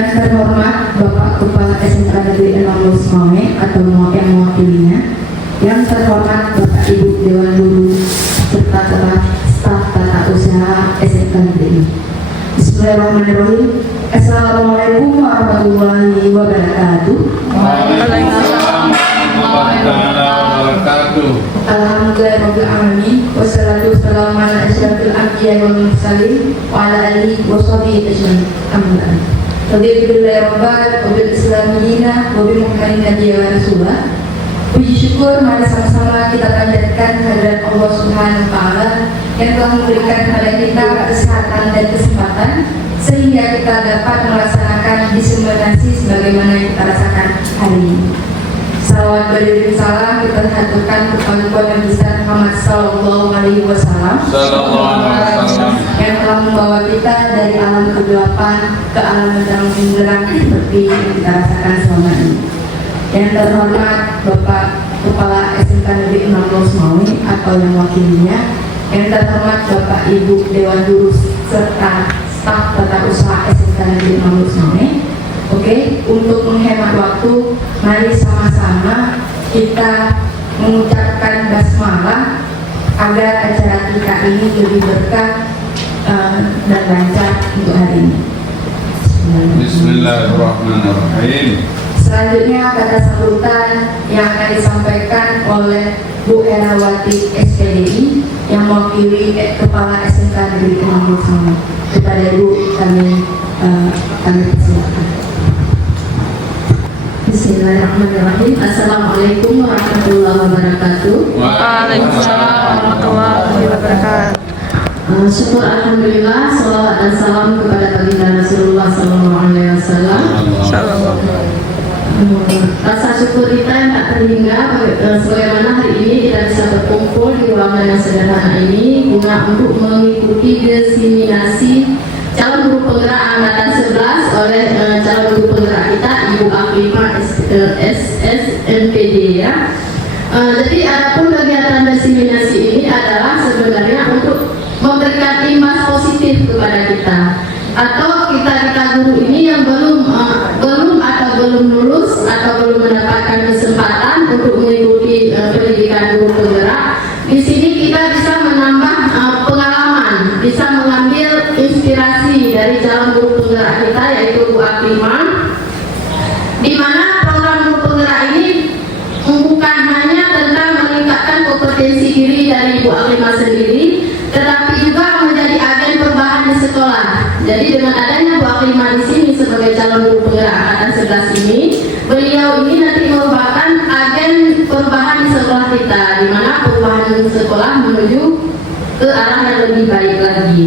Yang terhormat Bapak Kepala SMK Negeri 6 Losmawe atau yang mewakilinya, yang terhormat Bapak Ibu Dewan Guru serta staf tata usaha SMK Negeri. Bismillahirrahmanirrahim. Assalamualaikum warahmatullahi wabarakatuh. Waalaikumsalam warahmatullahi wabarakatuh. Alhamdulillahirrahmanirrahim. Wassalatu wassalamu ala asyrafil anbiya'i wal mursalin wa ala alihi wa sahbihi ajma'in. Amin. Raditu billahi rabban wa bil islami dinan wa bi Muhammadin nabiyyan wa rasulah. Puji syukur mari sama-sama kita panjatkan kehadirat Allah Subhanahu wa taala yang telah memberikan kepada kita kesehatan dan kesempatan sehingga kita dapat melaksanakan diseminasi sebagaimana yang kita rasakan hari ini. Salawat beriring salam kita haturkan kepada Nabi besar Muhammad sallallahu alaihi wasallam yang telah membawa kita dari alam kegelapan ke alam yang benderang seperti yang kita rasakan selama ini. Yang terhormat Bapak Kepala SMK Negeri 6 Losmawe atau yang wakilnya, yang terhormat Bapak Ibu Dewan Guru serta staf tata usaha SMK Negeri 6 Losmawe. Oke, untuk menghemat waktu, mari sama-sama kita mengucapkan basmalah agar acara kita ini lebih berkah dan lancar untuk hari ini. Bismillahirrahmanirrahim. Selanjutnya kata sambutan yang akan disampaikan oleh Bu Erawati SPDI yang mewakili Kepala SMK Negeri 6 Losmawe. Kepada Ibu kami persilakan. Bismillahirrahmanirrahim. Assalamualaikum warahmatullahi wabarakatuh. Waalaikumsalam warahmatullahi wabarakatuh. Syukur alhamdulillah, salawat dan salam kepada baginda Rasulullah sallallahu alaihi wasallam. Rasa syukur kita yang tak terhingga sebagaimana hari ini kita bisa berkumpul di ruangan yang sederhana ini guna untuk mengikuti diseminasi calon guru penggerak angkatan 11 oleh calon guru penggerak kita Ibu Aklima SSMPD ya. Jadi adapun kegiatan diseminasi ini adalah sebenarnya untuk memberikan imbas positif kepada kita atau kita guru ini yang belum lulus atau belum mendapatkan kesempatan untuk mengikuti pendidikan guru penggerak. Di sini kita bisa menambah pengalaman, bisa mengambil inspirasi dari calon guru penggerak kita yaitu Bu Aklima, di mana program guru penggerak ini bukan hanya tentang meningkatkan kompetensi diri dari Bu Aklima sendiri, tetapi juga menjadi agen perubahan di sekolah. Jadi dengan adanya Bu Aklima di sini sebagai calon guru penggerak angkatan 11 ini, beliau ini nanti merupakan agen perubahan di sekolah kita, di mana perubahan sekolah menuju ke arah yang lebih baik lagi.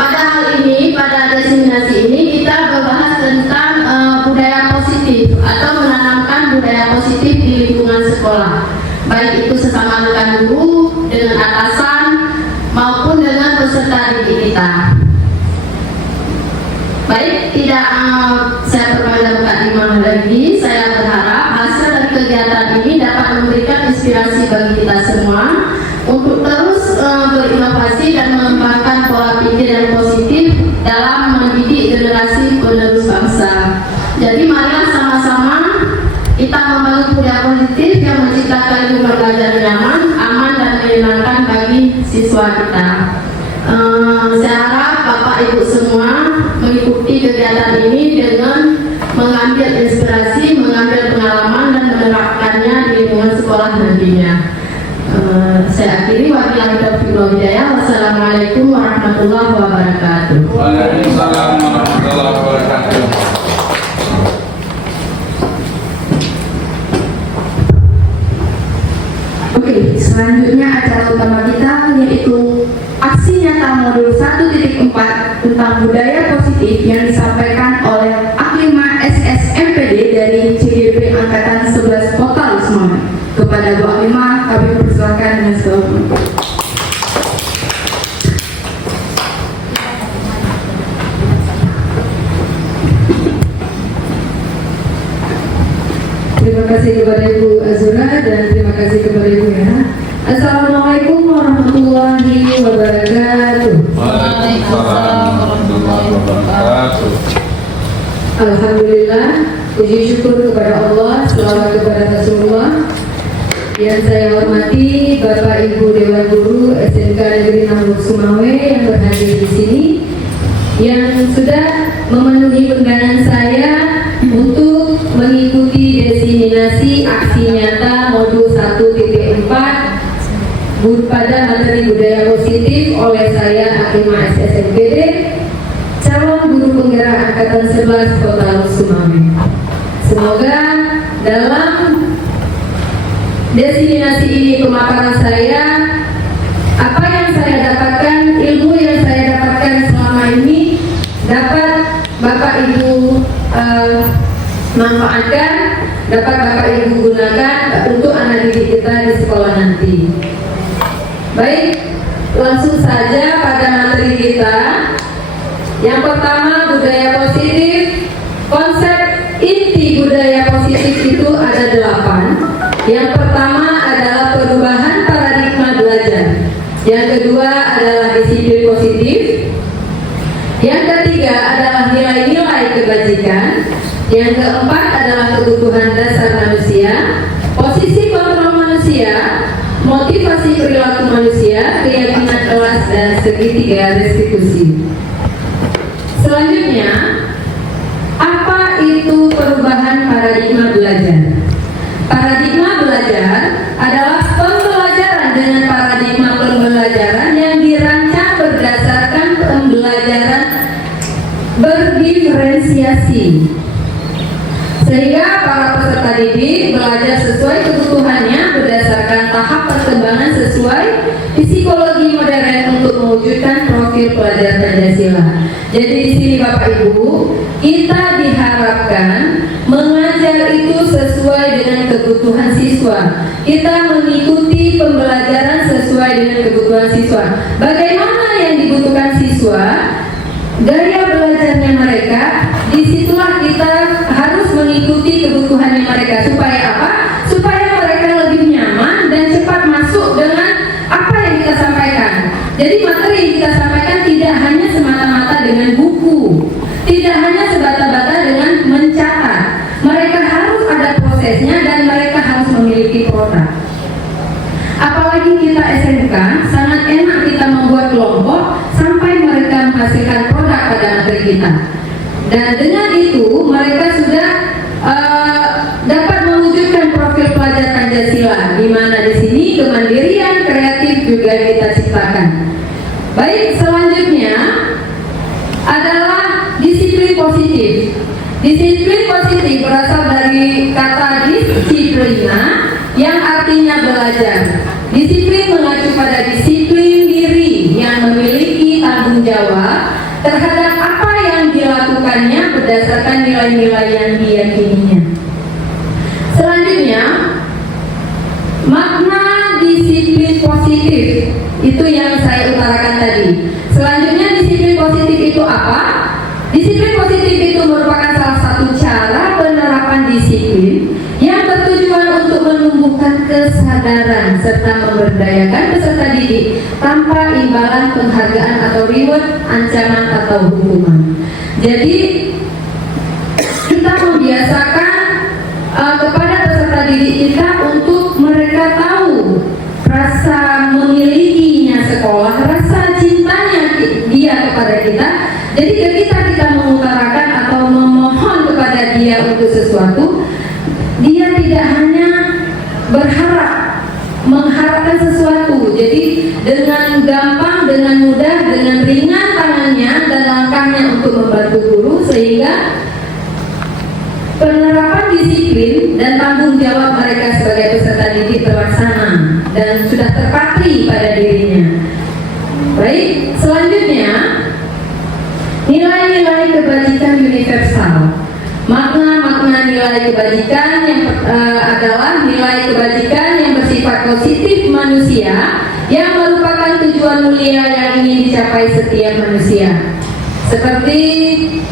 Pada hal ini, pada diseminasi ini kita membahas tentang budaya positif atau menanamkan budaya positif di lingkungan sekolah, baik itu sesama rekan guru, dengan atasan, maupun dengan peserta didik kita. Baik, tidak saya perpanjang kalimat lagi. Saya berharap hasil dari kegiatan ini dapat memberikan inspirasi bagi kita semua untuk terus berinovasi dan mengembangkan pola pikir yang positif dalam mendidik generasi penerus bangsa. Jadi marilah sama-sama kita membangun budaya positif yang menciptakan lingkungan belajar nyaman, aman dan menyenangkan bagi siswa kita. Saya harap Bapak Ibu semua mengikuti kegiatan ini dengan mengambil inspirasi, mengambil pengalaman dan menerapkannya di lingkungan sekolah nantinya. Saya akhiri, wabillahi taufiq wal hidayah. Wassalamualaikum warahmatullahi wabarakatuh. Waalaikumsalam warahmatullahi wabarakatuh. Oke, selanjutnya acara utama kita yaitu aksi nyata modul 1.4 tentang budaya positif yang disampaikan oleh Aklima SSMPD dari CGP Angkatan 11 Kota Losmawe. Kepada Bu Aklima, kami persilakan dengan segala. Terima kasih kepada Ibu Azura dan terima kasih kepada Ibu ya. Assalamualaikum warahmatullahi wabarakatuh. Waalaikumsalam warahmatullahi wabarakatuh. Alhamdulillah, puji syukur kepada Allah, selawat kepada Rasulullah. Yang saya hormati Bapak Ibu Dewan Guru SMK Negeri 6 Sumawe yang berhadir di sini, yang sudah memenuhi undangan saya untuk mengikuti diseminasi aksi nyata modul 1.4 pada materi budaya positif oleh saya Akima SSMPD, calon guru penggerak angkatan 11 Kota Sumawe. Semoga dalam diseminasi ini pemaparan saya, apa yang saya dapatkan, ilmu yang saya dapatkan selama ini dapat Bapak Ibu manfaatkan, dapat Bapak Ibu gunakan untuk anak didik kita di sekolah nanti. Baik, langsung saja pada materi kita. Yang pertama, budaya positif. Konsep inti budaya positif itu ada 8. Yang pertama adalah perubahan paradigma belajar. Yang kedua adalah disiplin positif. Yang ketiga adalah nilai-nilai kebajikan. Yang keempat adalah kebutuhan dasar manusia, posisi kontrol manusia, motivasi perilaku manusia, keyakinan kelas, dan segitiga restitusi. Selanjutnya, apa itu perubahan paradigma belajar? Paradigma belajar adalah pembelajaran dengan paradigma pembelajaran yang dirancang berdasarkan pembelajaran berdiferensiasi, sehingga para peserta didik belajar sesuai kebutuhannya berdasarkan tahap perkembangan sesuai psikologi modern untuk mewujudkan profil pelajar Pancasila. Jadi di sini Bapak Ibu, kita diharapkan mengajar itu sesuai dengan kebutuhan siswa. Kita mengikuti pembelajaran sesuai dengan kebutuhan siswa. Bagaimana yang dibutuhkan siswa, gaya belajarnya mereka, disitulah kita harus mengikuti kebutuhannya mereka. Supaya apa? Supaya mereka lebih nyaman dan cepat masuk dengan apa yang kita sampaikan. Jadi materi yang kita sampaikan tidak hanya semata-mata dengan buku, tidak hanya semata-mata dengan mencatat. Mereka harus ada prosesnya dan mereka harus memiliki produk. Apalagi kita SMK, sangat enak kita membuat kelompok sampai mereka menghasilkan produk pada materi kita. Dan dengan itu mereka sudah dapat mewujudkan profil pelajar Pancasila, di mana di sini kemandirian kreatif juga kita ciptakan. Baik, selanjutnya adalah disiplin positif. Disiplin positif berasal dari kata disiplina yang artinya belajar. Disiplin mengacu pada disiplin diri yang memiliki tanggung jawab terhadap apa yang dilakukannya berdasarkan nilai-nilai yang diyakininya. Selanjutnya, makna disiplin positif itu yang saya utarakan tadi. Selanjutnya, disiplin positif itu apa? Disiplin positif itu merupakan salah satu cara penerapan disiplin yang bertujuan untuk menumbuhkan kesadaran serta memberdayakan peserta didik tanpa imbalan penghargaan atau reward, ancaman atau hukuman. Jadi kita membiasakan kepada peserta didik kita untuk mereka tahu rasa memilikinya sekolah, rasa cintanya dia kepada kita. Jadi ketika kita mengutarakan atau memohon kepada dia untuk sesuatu, dia tidak hanya mengharapkan sesuatu. Jadi dengan gampang, dengan mudah, dengan ringan tangannya dan langkahnya untuk membantu guru, sehingga penerapan disiplin dan tanggung jawab mereka sebagai peserta didik terlaksana dan sudah terpatri pada dirinya. Baik, selanjutnya nilai-nilai kebajikan universal. Makna-makna nilai kebajikan yang adalah nilai kebajikan yang bersifat positif manusia, yang merupakan tujuan mulia yang ingin dicapai setiap manusia. Seperti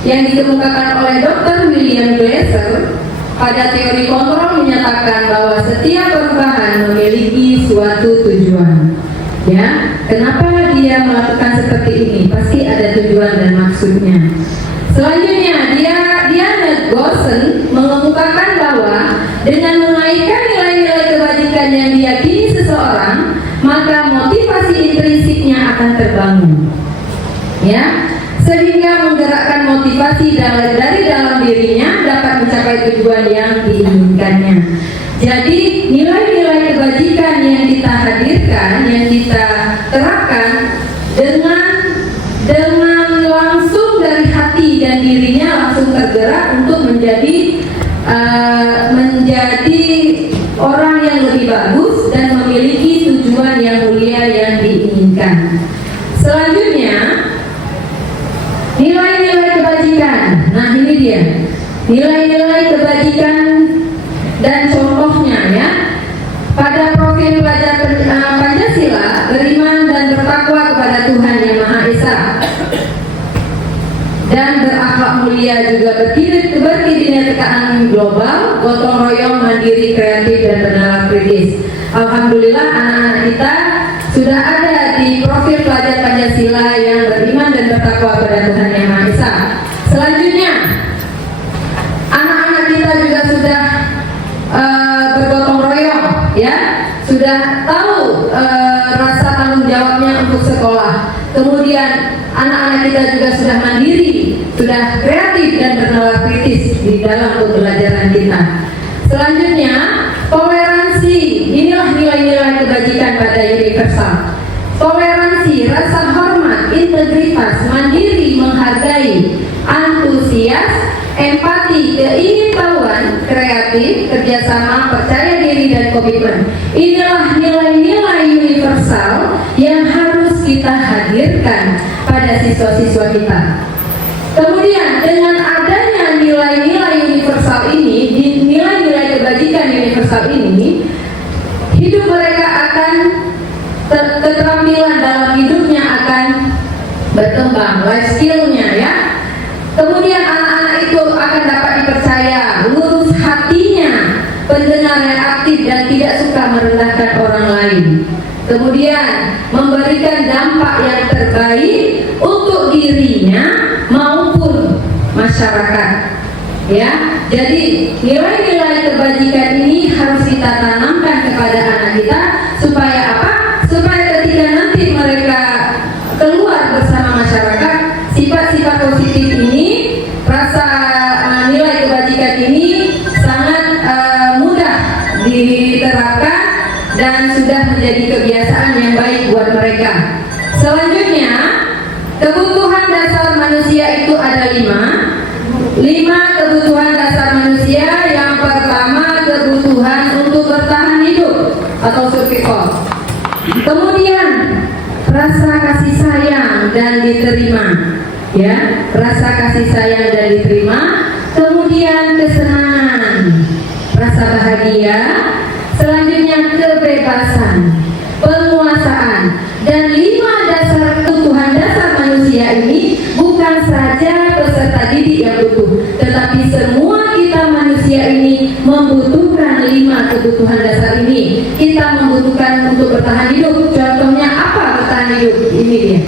yang dikemukakan oleh Dr. William Glasser pada teori kontrol menyatakan bahwa setiap perubahan memiliki suatu tujuan. Ya, kenapa dia melakukan seperti ini? Pasti ada tujuan dan maksudnya. Selanjutnya, dia berkembang, maka motivasi intrinsiknya akan terbangun. Ya, sehingga menggerakkan motivasi dari dalam dirinya dapat mencapai tujuan yang diinginkannya. Jadi nilai-nilai kebajikan yang kita hadirkan, yang kita terapkan dengan langsung dari hati dan dirinya langsung tergerak untuk menjadi orang yang lebih bagus dan memiliki tujuan yang mulia yang diinginkan. Selanjutnya, nilai-nilai kebajikan. Nah, ini dia nilai-nilai kebajikan dan contohnya ya. Pada profil pelajar Pancasila, beriman dan bertakwa kepada Tuhan Yang Maha Esa dan berakhlak mulia, juga berkebinekaan global, gotong royong, mandiri, kreatif, dan bernalar kritis. Alhamdulillah, anak-anak kita sudah ada di profil pelajar Pancasila yang beriman dan bertakwa kepada Tuhan Yang Maha Esa. Selanjutnya, anak-anak kita juga sudah bergotong royong, ya, sudah tahu rasa tanggung jawabnya untuk sekolah. Kemudian anak-anak kita juga sudah mandiri, sudah kreatif dan bernalar kritis di dalam pembelajaran kita. Selanjutnya, toleransi. Inilah nilai-nilai kebajikan pada universal. Toleransi, rasa hormat, integritas, mandiri, menghargai, antusias, empati, keingintahuan, kreatif, kerjasama, percaya diri, dan komitmen. Inilah nilai-nilai universal yang harus kita hadirkan pada siswa-siswa kita. Kemudian dengan adanya nilai-nilai universal ini, nilai-nilai kebajikan universal ini, hidup mereka akan keterampilan dalam hidupnya akan berkembang, life skill-nya ya. Kemudian anak-anak itu akan dapat dipercaya, lurus hatinya, pendengar yang aktif dan tidak suka merendahkan orang lain. Kemudian memberikan dampak yang terbaik untuk dirinya maupun masyarakat. Ya, jadi nilai-nilai kebajikan ini harus kita tanamkan kepada anak kita supaya apa? Supaya ketika nanti mereka keluar bersama masyarakat, sifat-sifat positif ini, rasa nilai kebajikan ini sangat mudah diterapkan dan sudah menjadi kebiasaan yang baik buat mereka. Selanjutnya, kebutuhan dasar manusia itu ada 5 kebutuhan dasar manusia. Yang pertama, kebutuhan untuk bertahan hidup atau survival. Kemudian rasa kasih sayang dan diterima, ya, rasa kasih sayang dan diterima. Kemudian kesenangan, rasa bahagia. Selanjutnya kebebasan, penguasaan. Dan 5 dasar kebutuhan dasar manusia ini bukan saja peserta didik yang butuh, tetapi semua kita manusia ini membutuhkan 5 kebutuhan dasar ini. Kita membutuhkan untuk bertahan hidup. Contohnya apa bertahan hidup? Ini dia.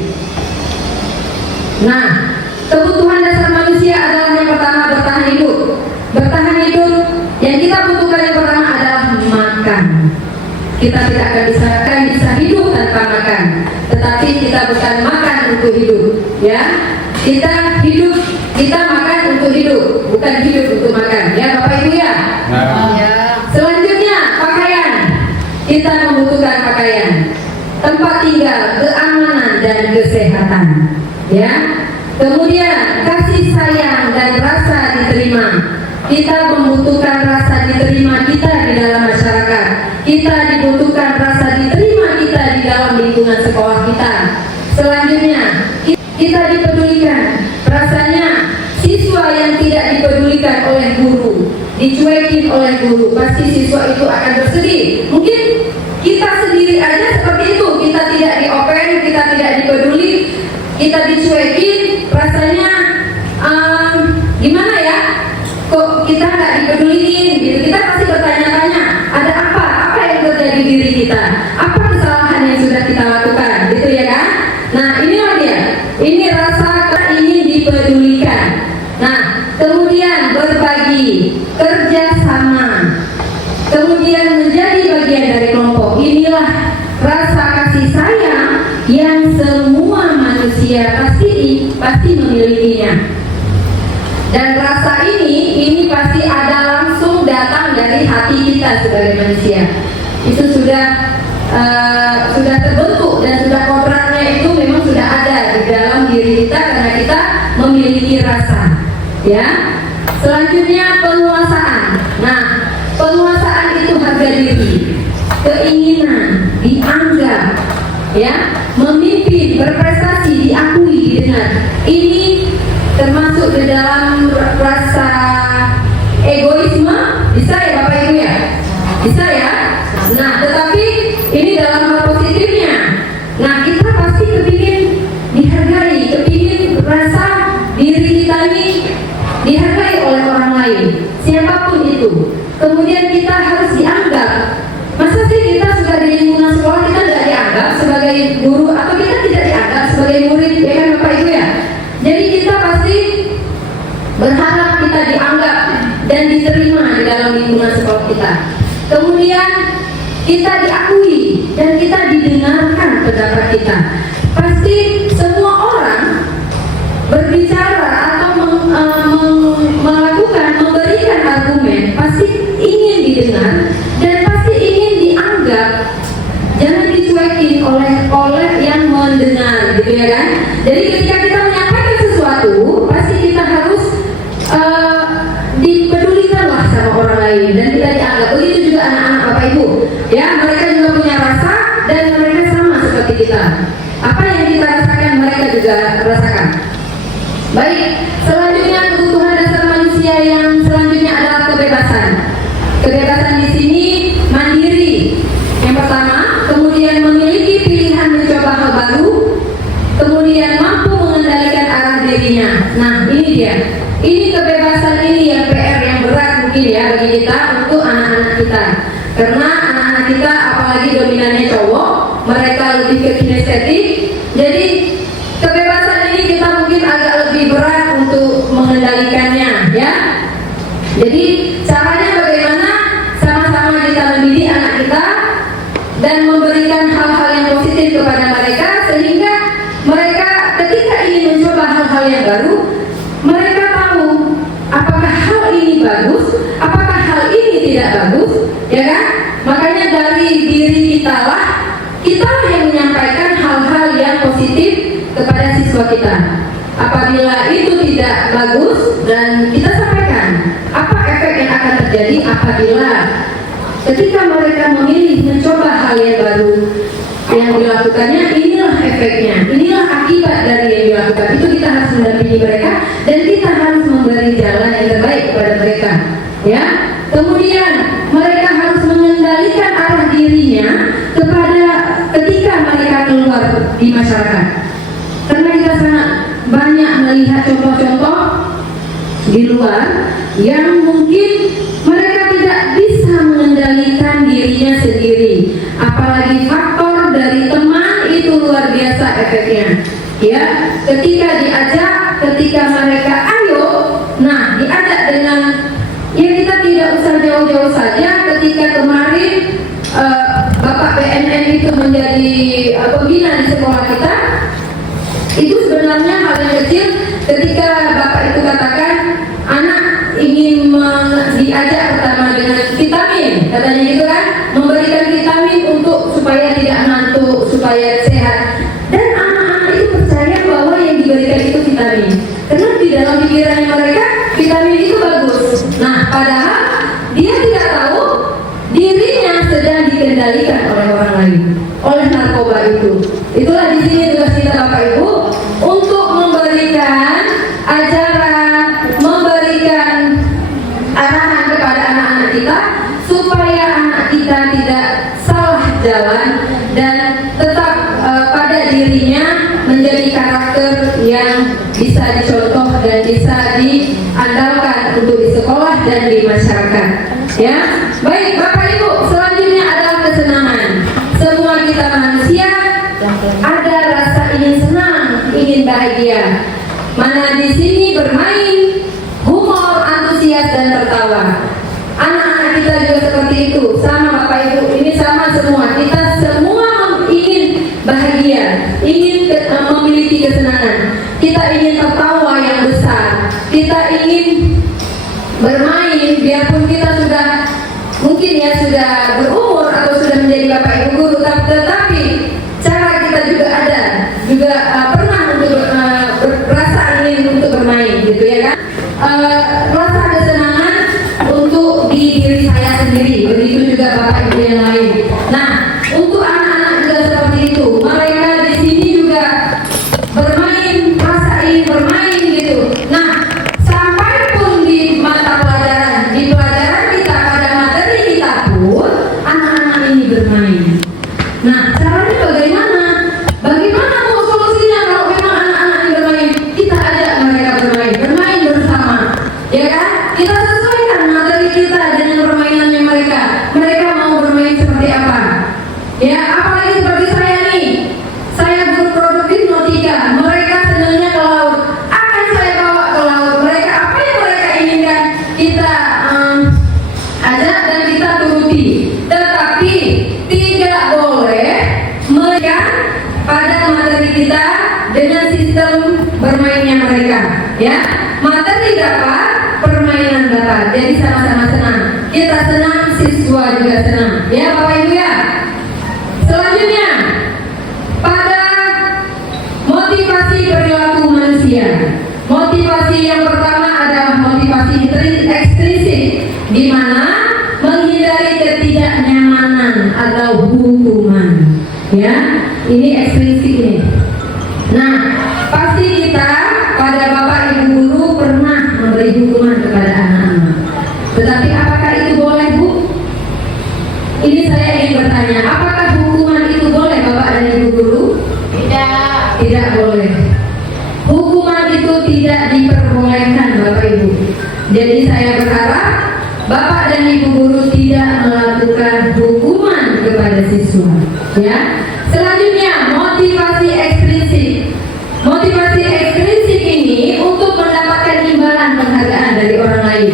Nah, kebutuhan dasar manusia adalah yang pertama bertahan hidup. Bertahan hidup yang kita butuhkan yang pertama adalah makan. Kita tidak akan bisa hidup tanpa makan. Tetapi kita bukan makan untuk hidup, ya. Kita hidup, kita makan untuk hidup, bukan hidup untuk makan, ya Bapak Ibu ya. Ya. Selanjutnya pakaian. Kita membutuhkan pakaian, tempat tinggal, keamanan dan kesehatan, ya. Kemudian kasih sayang dan rasa diterima. Kita membutuhkan rasa diterima kita di dalam masyarakat. Kita dibutuhkan rasa diterima kita di dalam lingkungan sekolah kita. Selanjutnya, kita dipedulikan. Rasanya siswa yang tidak dipedulikan oleh guru, dicuekin oleh guru, pasti siswa itu akan bersedih. Mungkin kita sendiri aja seperti itu. Kita tidak diopen, kita tidak dipeduli, kita dicuekin. Rasanya gimana ya? Kok kita nggak dipeduliin gitu? Kita pasti bertanya-tanya, ada apa yang terjadi di diri kita, apa kesalahan yang sudah kita lakukan, gitu ya kan? Nah, inilah dia, ini rasa ingin dipedulikan. Nah, kemudian berbagi, kerjasama, kemudian menjadi bagian dari kelompok. Inilah manusia pasti memilikinya. Dan rasa ini pasti ada langsung datang dari hati kita sebagai manusia. Itu sudah terbentuk dan sudah kodratnya itu memang sudah ada di dalam diri kita karena kita memiliki rasa. Ya. Selanjutnya penguasaan. Nah, penguasaan itu harga diri, keinginan, dianggap, ya, memimpin, berprestasi, diakui, didengar. Ini termasuk di dalam rasa egoisme. Bisa ya Bapak Ibu ya? Bisa ya? Nah, tetapi ini dalam hal positifnya. Nah, kita pasti kepingin dihargai, kepingin rasa diri kita ini dihargai oleh orang lain, siapapun itu. Kemudian kita harus dianggap. Masa sih kita sudah di lingkungan sekolah kita tidak dianggap sebagai guru, atau kita tidak dianggap sebagai murid, ya kan Bapak Ibu ya? Jadi kita pasti berharap kita dianggap dan diterima di dalam lingkungan sekolah kita. Kemudian kita diakui dan kita didengarkan pendapat kita. Pasti semua orang berbicara atau memberikan argumen pasti ingin didengar dan pasti ingin dianggap. Jangan dicuekin oleh yang mendengar, gitu ya kan? Jadi ketika kita menyampaikan sesuatu, pasti kita harus dipedulikanlah sama orang lain dan kita dianggap. Begitu juga anak-anak Bapak Ibu, ya, mereka juga punya rasa dan mereka sama seperti kita. Apa yang kita rasakan mereka juga rasakan. Baik, selanjutnya kebutuhan dasar manusia yang selanjutnya adalah kebebasan. Kebebasan di sini mandiri. Yang pertama, kemudian memiliki pilihan mencoba hal baru, kemudian mampu mengendalikan arah dirinya. Nah, ini dia. Ini kebebasan ini yang PR yang berat mungkin ya bagi kita untuk anak-anak kita. Karena anak-anak kita apalagi dominannya cowok, mereka lebih ke kinestetik. Jadi kebebasan ini kita mungkin agak lebih berat untuk mengendalikannya, ya. Jadi caranya bagaimana? Sama-sama kita mendidik anak kita dan memberikan hal-hal yang positif kepada mereka sehingga mereka ketika ingin mencoba hal-hal yang baru, mereka tahu apakah hal ini bagus, apakah hal ini tidak bagus, ya kan? Makanya dari diri kita lah yang menyampaikan hal-hal yang positif kepada siswa kita. Apabila itu tidak bagus dan kita sampaikan apa efek yang akan terjadi apabila ketika mereka memilih mencoba hal yang baru yang dilakukannya, inilah efeknya, inilah akibat dari yang dilakukan. Itu kita harus mendampingi mereka dan kita harus memberi jalan yang terbaik kepada mereka, ya. Kemudian mereka harus mengendalikan arah dirinya kepada ketika mereka keluar di masyarakat. Karena kita sangat banyak melihat contoh-contoh di luar yang mungkin mereka tidak bisa mengendalikan dirinya sendiri. Apalagi faktor dari teman itu luar biasa efeknya. Ya, ketika diajak, ketika mereka ayo, nah diajak dengan ya kita tidak usah jauh-jauh saja. Ketika kemarin Bapak BNN itu menjadi pembina di sekolah kita, itu sebenarnya hal yang kecil. Ketika Bapak itu katakan anak ingin diajak pertama dengan vitamin, katanya gitu kan, memberikan vitamin untuk supaya tidak ngantuk, supaya sehat. Dan anak-anak itu percaya bahwa yang diberikan itu vitamin, karena di dalam pikirannya mereka vitamin itu bagus. Nah, padahal dia tidak tahu dirinya sedang dikendalikan oleh orang lain, oleh narkoba itu. Itulah di sini tugas kita Bapak Ibu untuk memberikan ajaran, memberikan arahan kepada anak-anak kita supaya anak kita tidak salah jalan dan tetap pada dirinya menjadi karakter yang bisa dicontoh dan bisa diandalkan untuk di sekolah dan di masyarakat. Ya, baik Bapak Ibu, selanjutnya adalah kesenangan. Semua kita manusia ada rasa ingin senang, ingin bahagia. Mana di sini bermain, humor, antusias dan tertawa. Anak-anak kita juga seperti itu, sama Bapak Ibu. Ini sama semua. Kita semua ingin bahagia, ingin memiliki kesenangan. kita ingin tertawa yang besar, kita ingin bermain, biarpun kita sudah mungkin ya sudah berumur atau sudah menjadi bapak ibu guru, tetapi cara kita juga ada, juga pernah untuk berasa ingin untuk bermain gitu ya kan, rasa kesenangan untuk di diri saya sendiri, begitu juga bapak ibu yang lain. Nah, untuk anak-anak juga seperti itu, mereka di sini juga bermain, rasa ingin bermain gitu. Nah, sampai pun di mata pelajaran, di pelajaran kita, pada materi kita pun anak-anak ini bermain. Nah, caranya bagaimana? Bagaimana Bu solusinya kalau memang anak-anak ini bermain? Kita ajak mereka bermain bersama, ya kan? Kita sesuaikan materi kita dengan permainannya mereka. Mereka mau bermain seperti apa? Ya, apalagi seperti saya nih. Saya guru produktif Nautika. Mereka senangnya ke laut. Akan saya bawa ke laut. Mereka apa yang mereka inginkan kita ajak dan kita turuti. Tetapi tidak boleh mereka pada materi kita dengan sistem bermainnya mereka. Ya, materi dapat, permainan dapat. Jadi sama-sama senang. Kita senang, siswa juga senang. Ya, Bapak Ibu ya. Selanjutnya, pada motivasi perilaku manusia. Motivasi yang pertama adalah motivasi ekstrinsik, di mana menghindari ketidaknyamanan atau hukuman. Ya, ini ekstrinsik ini. Nah, pasti kita pada bapak ibu guru pernah memberi hukuman kepada anak-anak. Tetapi apakah itu boleh, Bu? Ini saya ingin bertanya, apakah hukuman itu boleh bapak dan ibu guru? Tidak boleh. Hukuman itu tidak diperbolehkan bapak ibu. Jadi saya berharap bapak dan ibu guru tidak melakukan hukuman kepada siswa. Ya. Selanjutnya, motivasi ekstrinsik. Motivasi ekstrinsik ini untuk mendapatkan imbalan penghargaan dari orang lain.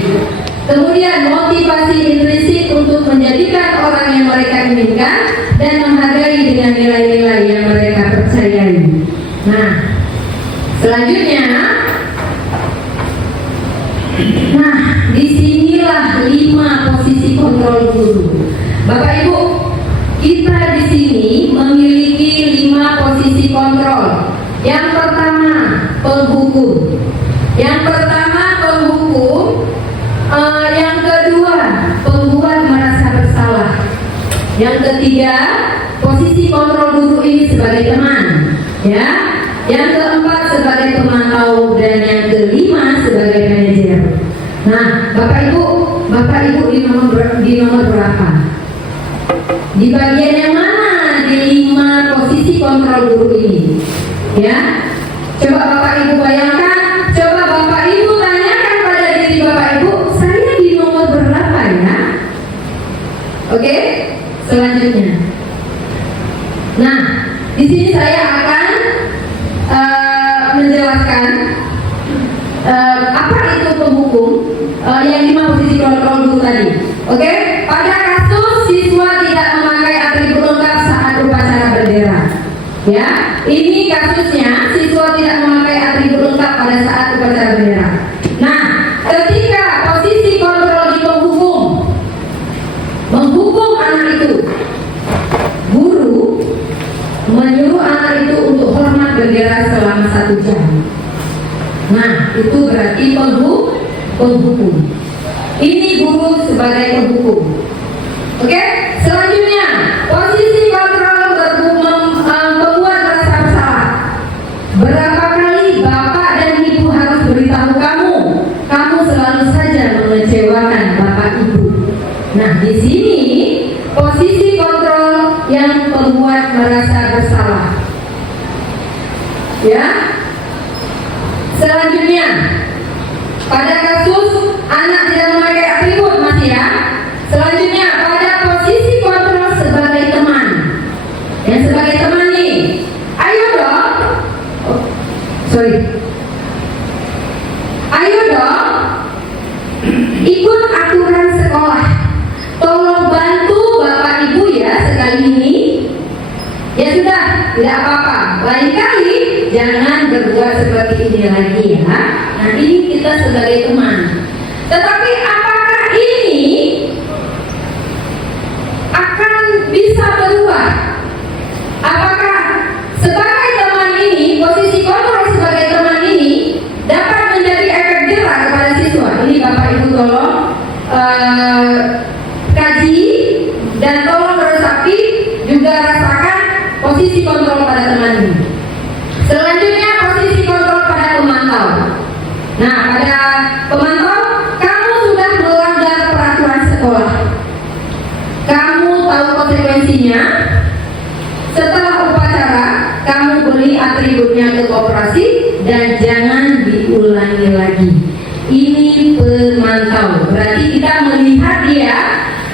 Kemudian motivasi intrinsik untuk menjadikan orang yang mereka inginkan dan menghargai dengan nilai-nilai yang mereka percayai. Nah, selanjutnya, disinilah 5 posisi kontrol guru. Bapak Ibu, kita di sini memiliki 5 posisi kontrol. Yang pertama, penghukum. Yang pertama, penghukum. Yang kedua, pembuat merasa bersalah. Yang ketiga, posisi kontrol guru ini sebagai teman, ya. Yang keempat sebagai pemantau dan yang kelima sebagai manajer. Nah, Bapak Ibu di nomor berapa? Di bagian yang mana di 5 posisi kontrol guru ini? Ya, coba Bapak Ibu bayangkan, coba Bapak Ibu tanyakan pada diri Bapak Ibu, saya di nomor berapa ya? Oke, selanjutnya. Nah, di sini saya akan menjelaskan apa itu penghukum yang 5 posisi kontrol guru tadi. Oke, pada kasus siswa tidak memakai atribut lengkap saat upacara bendera. Ya, ini kasusnya siswa tidak memakai atribut lengkap pada saat upacara bendera. Nah, ketika posisi kontrol di menghukum anak itu, guru menyuruh anak itu untuk hormat bendera selama 1 jam. Nah, itu berarti penghukum. Ini guru sebagai penghukum. Oke, selanjutnya posisi kontrol membuat rasa bersalah. Berapa kali bapak dan ibu harus beritahu kamu selalu saja mengecewakan bapak ibu. Nah, di sini posisi kontrol yang membuat merasa bersalah. Ya. Selanjutnya, pada kasus anak tidak memakai atribut masih ya. Selanjutnya, pada posisi kontrol sebagai teman. Yang sebagai teman nih, ayo dong. Ayo dong, ikut aturan sekolah. Tolong bantu bapak ibu ya sekali ini. Ya Ya sudah, tidak apa-apa. Lain kali jangan berbuat seperti ini lagi ya. Nah ini kita sebagai teman. Tetapi apakah ini akan bisa berubah? Apakah sebagai teman ini, posisi kontrol sebagai teman ini dapat menjadi efek jerah kepada siswa? Ini Bapak Ibu tolong kaji dan tolong resapi juga rasakan posisi kontrol pada teman ini. Selanjutnya posisi kontrol pada pemantau. Nah pada pemantau, kamu sudah melanggar peraturan sekolah. Kamu tahu konsekuensinya. Setelah upacara, kamu beri atributnya ke koperasi dan jangan diulangi lagi. Ini pemantau. Berarti kita melihat dia,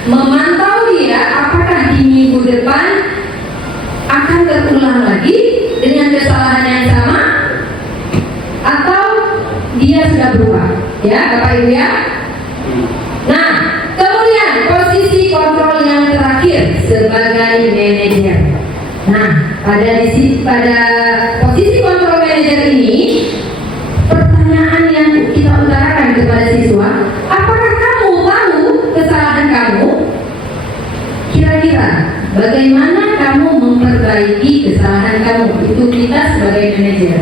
memantau dia apakah di minggu depan akan terulang lagi dengan kesalahan yang sama atau dia sudah berubah. Ya, Bapak Ibu ya. Nah, kemudian posisi kontrol yang terakhir sebagai manajer. Nah, pada posisi kontrol manajer ini, pertanyaan yang kita utarakan kepada siswa, apakah kamu tahu kesalahan kamu? Kira-kira bagaimana kamu memperbaiki kesalahan kamu? Itu kita sebagai manajer.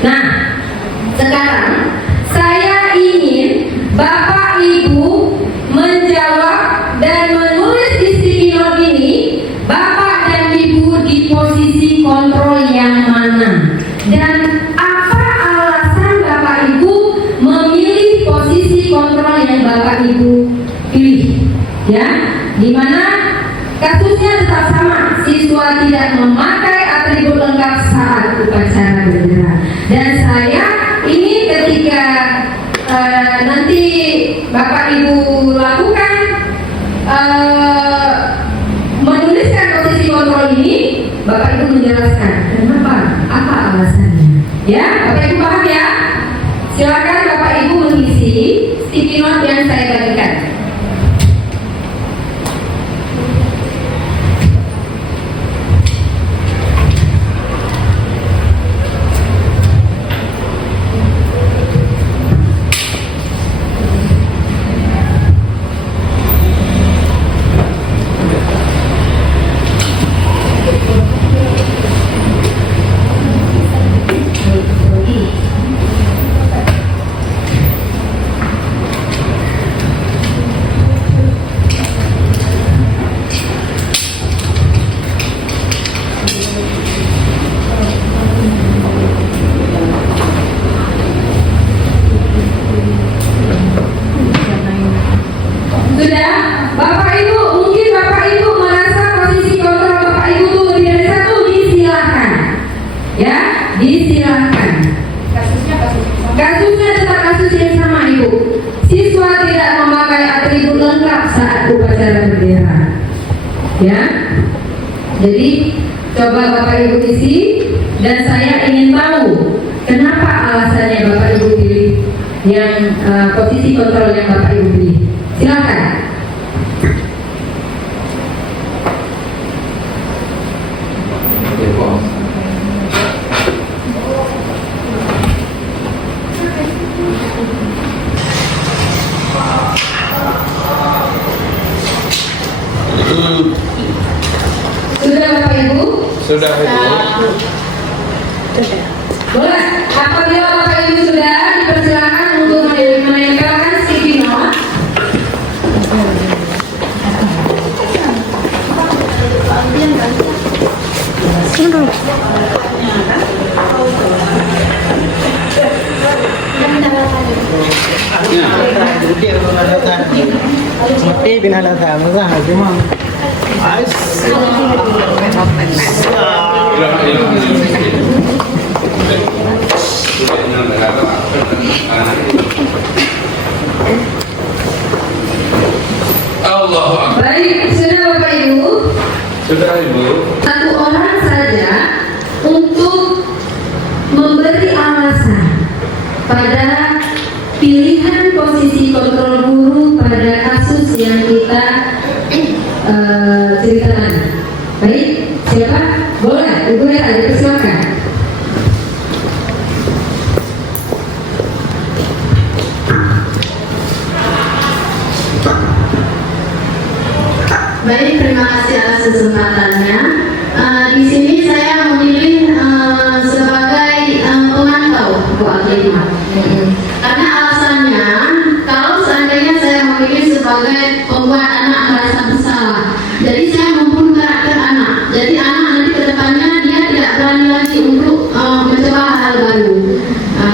Nah, sekarang saya ingin Bapak Ibu menjawab dan menulis di sticky note ini, Bapak dan Ibu di posisi kontrol yang mana dan apa alasan Bapak Ibu memilih posisi kontrol yang Bapak Ibu pilih, ya, dimana kasusnya tetap sama, siswa tidak memakai atribut lengkap saat upacara bendera. Dan saya ini ketika nanti Bapak Ibu lakukan menuliskan posisi kontrol ini, Bapak Ibu menjelaskan kenapa, apa alasannya. Ya, Bapak Ibu paham ya? Silakan Bapak Ibu mengisi sticky note yang saya bagikan. Sudah, Bapak Ibu, mungkin Bapak Ibu merasa posisi kontrol Bapak Ibu itu lebih dari satu, disilakan. Ya, disilakan. Kasusnya tetap kasus yang sama Ibu. Siswa tidak memakai atribut lengkap saat upacara bendera. Ya, jadi coba Bapak Ibu isi dan saya ingin tahu kenapa alasannya Bapak Ibu pilih yang posisi kontrol yang Bapak Ibu pilih. Silakan. Sudah Bapak Ibu? Sudah Ibu. Boleh. Apabila Bapak Ibu sudah, dipersilakan untuk menempelkan sticky note. Mesti binalata masa cuma Allahu Akbar. Baik, sudah Bapak Ibu. Sudah Ibu. Satu orang saja untuk memberi alasan pada pilihan posisi kontrol guru pada kasus yang kita ceritakan. Baik, siapa? Boleh. Ibu Hera, dipersilakan. Baik, terima kasih atas kesempatannya. Di sini saya memilih sebagai pemantau Bu Aklimah. Karena alasannya, kalau seandainya saya memilih sebagai pembuat anak merasa bersalah, jadi saya membunuh karakter anak. Jadi anak nanti ke depannya dia tidak berani lagi untuk mencoba hal baru.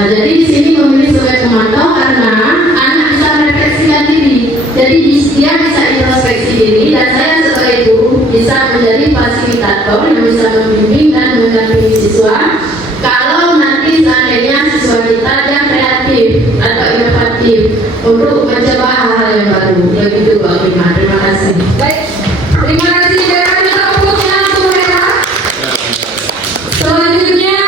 Jadi di sini memilih sebagai pemantau karena anak bisa merefleksikan diri. Jadi dia bisa introspeksi diri dan saya sebagai guru bisa menjadi fasilitator yang bisa membimbing dan mendampingi siswa. Kalau nanti seandainya siswa kita yang kreatif atau inovatif untuk mencoba hal-hal yang baru. Begitu Bu Aklimah. Terima kasih. Baik, terima kasih. Jangan kita fokusnya langsung Hera. Selanjutnya,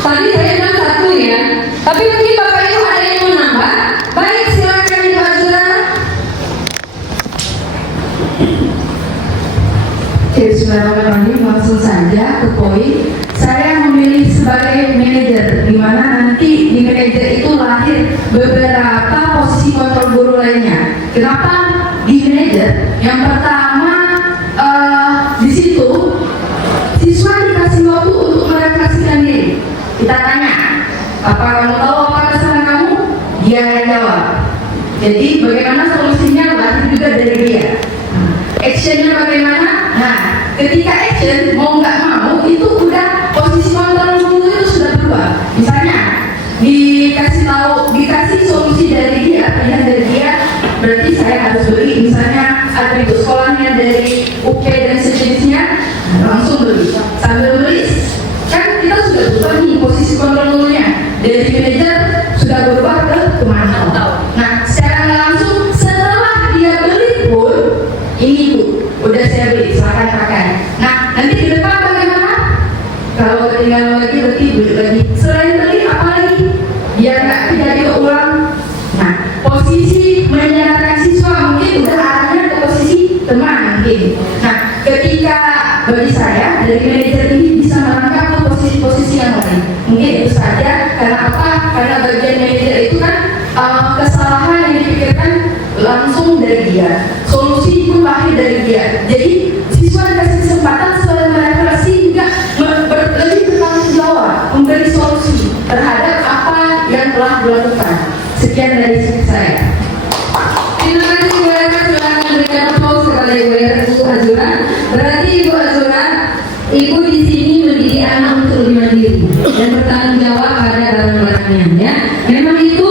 tadi saya bilang satu ya, tapi mungkin Bapak Ibu ada yang mau nambah. Baik, silakan Ibu Azura. Bismillahirrahmanirrahim, langsung saja ke poin. Saya memilih sebagai manajer, di mana nanti di manajer itu lahir beberapa posisi kontrol guru lainnya. Kenapa di manajer? Yang pertama, di situ siswa dikasih waktu untuk merefleksikan diri. Kita tanya, apa kamu tahu apa kesalahan kamu? Dia yang jawab. Jadi bagaimana solusinya lahir juga dari dia. Actionnya bagaimana? Nah, ketika action mau nggak mau itu udah posisi kontrol dulu itu sudah berubah. Misalnya dikasih solusi dari dia, pilihan dari dia, berarti saya harus beli misalnya atribut sekolahnya dari UK dan sejenisnya, langsung beli. Sambil beli, kan kita sudah berubah nih posisi kontrol dulunya dari manajer sudah berubah ke pemantau. Nah, secara nggak langsung setelah dia beli pun ini Bu, udah saya beli, silakan pakai. Nah, nanti ke depan bagaimana? Kalau ketinggalan lagi, berarti beli lagi. Selain beli, apa lagi? Biar nggak tidak diulang. Nah, posisi menyarankan siswa mungkin udah arahnya ke posisi teman mungkin. Nah, ketika bagi saya dari manajer ini bisa merangkap ke posisi-posisi yang lain. Mungkin itu saja. Karena apa? Karena bagian manajer itu kan kesalahan yang dipikirkan langsung dari dia, solusi pun lahir dari dia. Jadi siswa dikasih kesempatan setelah merefleksi juga lebih bertanggung jawab memberi solusi terhadap apa yang telah dilakukan. Sekian dari saya. Terima kasih Bu Hera, silakan berikan aplaus kepada Ibu Hera, Ibu Azura. Berarti Ibu Azura, Ibu di sini mendidik anak untuk lebih mandiri dan bertanggung jawab pada barang-barangnya. Ya, memang itu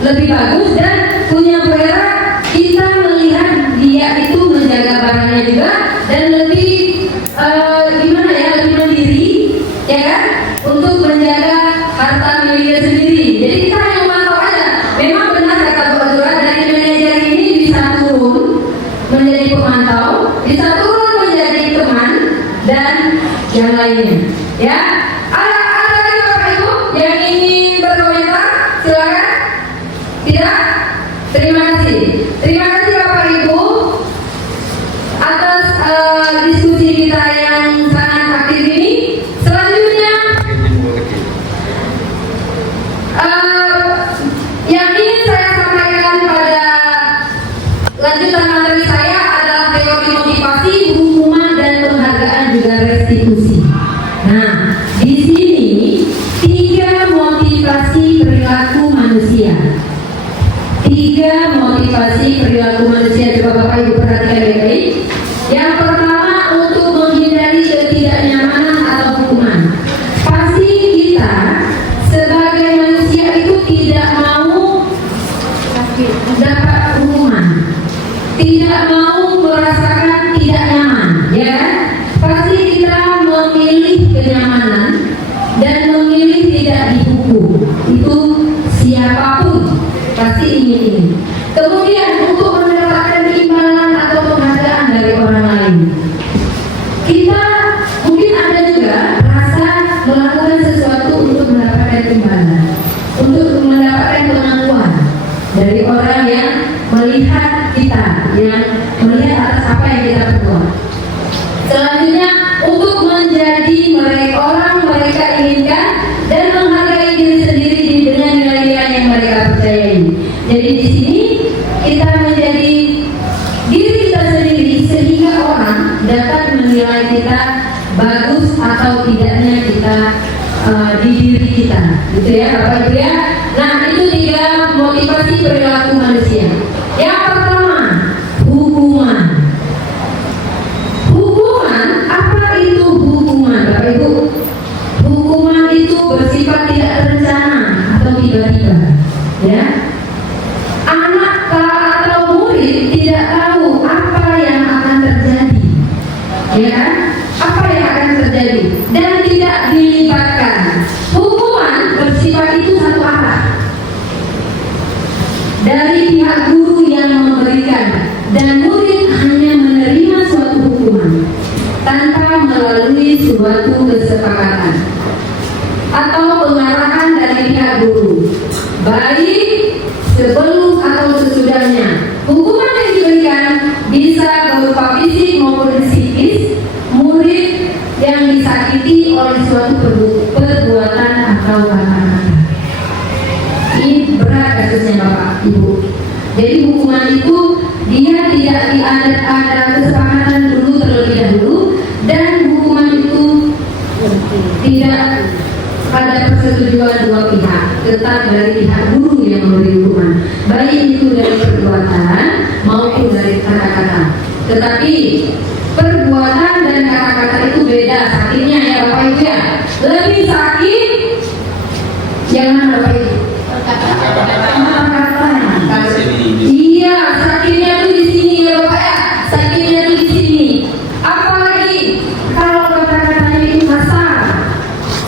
lebih bagus dan punya Bu Hera. Kita melihat dia itu menjaga barangnya juga dan lebih gimana ya, lebih mandiri, ya kan, untuk menjaga harta miliknya sendiri. Jadi kita hanya memantau aja. Memang benar kata Bu Azura, dari manajer ini bisa turun menjadi pemantau, bisa turun menjadi teman dan yang lainnya. Ya, ada lagi Bapak Ibu yang ingin berkomentar? Silakan. Tidak? Terima kasih. Terima kasih Bapak Ibu atas diskusi kita yang sangat aktif ini. Selanjutnya yang ingin saya sampaikan pada lanjutan materi saya adalah teori motivasi, hukuman dan penghargaan juga restitusi. Nah, di sini di diri kita, gitu ya Bapak Ibu ya. Nah itu 3 motivasi perilaku manusia. Yang pertama, hukuman. Hukuman, apa itu hukuman Bapak Ibu? Hukuman itu bersifat tidak terencana atau tiba-tiba, ya. Anak atau murid tidak tahu apa yang akan terjadi, ya kan? Apa yang akan terjadi dan tidak dilibatkan. Hukuman bersifat itu satu arah dari pihak guru yang memberikan, dan murid hanya menerima suatu hukuman tanpa melalui suatu kesepakatan atau pengarahan dari pihak guru, baik sebelum atau sesudahnya. Hukuman yang diberikan bisa berupa fisik maupun psikis. Murid yang disakiti oleh suatu perbuatan atau kata-kata. Ini berat kasusnya Bapak Ibu. Jadi hukuman itu dia tidak ada kesepakatan dulu terlebih dahulu, dan hukuman itu tidak ada persetujuan dua pihak, tetap dari pihak guru yang memberi hukuman, baik itu dari perbuatan maupun dari kata-kata. Tetapi perbuatan dan kata-kata itu beda sakitnya ya Bapak Ibu ya. Lebih sakit yang mana Bapak Ibu? Kata-kata. Iya, sakitnya tuh di sini ya Bapak ya. Sakitnya tuh di sini. Apalagi kalau kata-katanya itu kasar,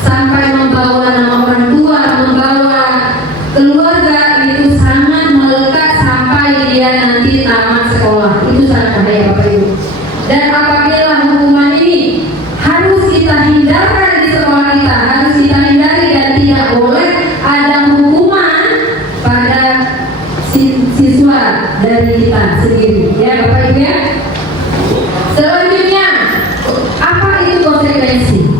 sampai membawa nama orang tua, membawa keluarga, itu sangat melekat sampai dia nanti tamat sekolah. Itu sangat bahaya Bapak Ibu. Dan apabila hukuman ini harus kita hindarkan di sekolah kita, harus kita hindari, dan tidak boleh ada hukuman pada siswa dari kita sendiri, ya Bapak Ibu ya. Selanjutnya, apa itu konsekuensi?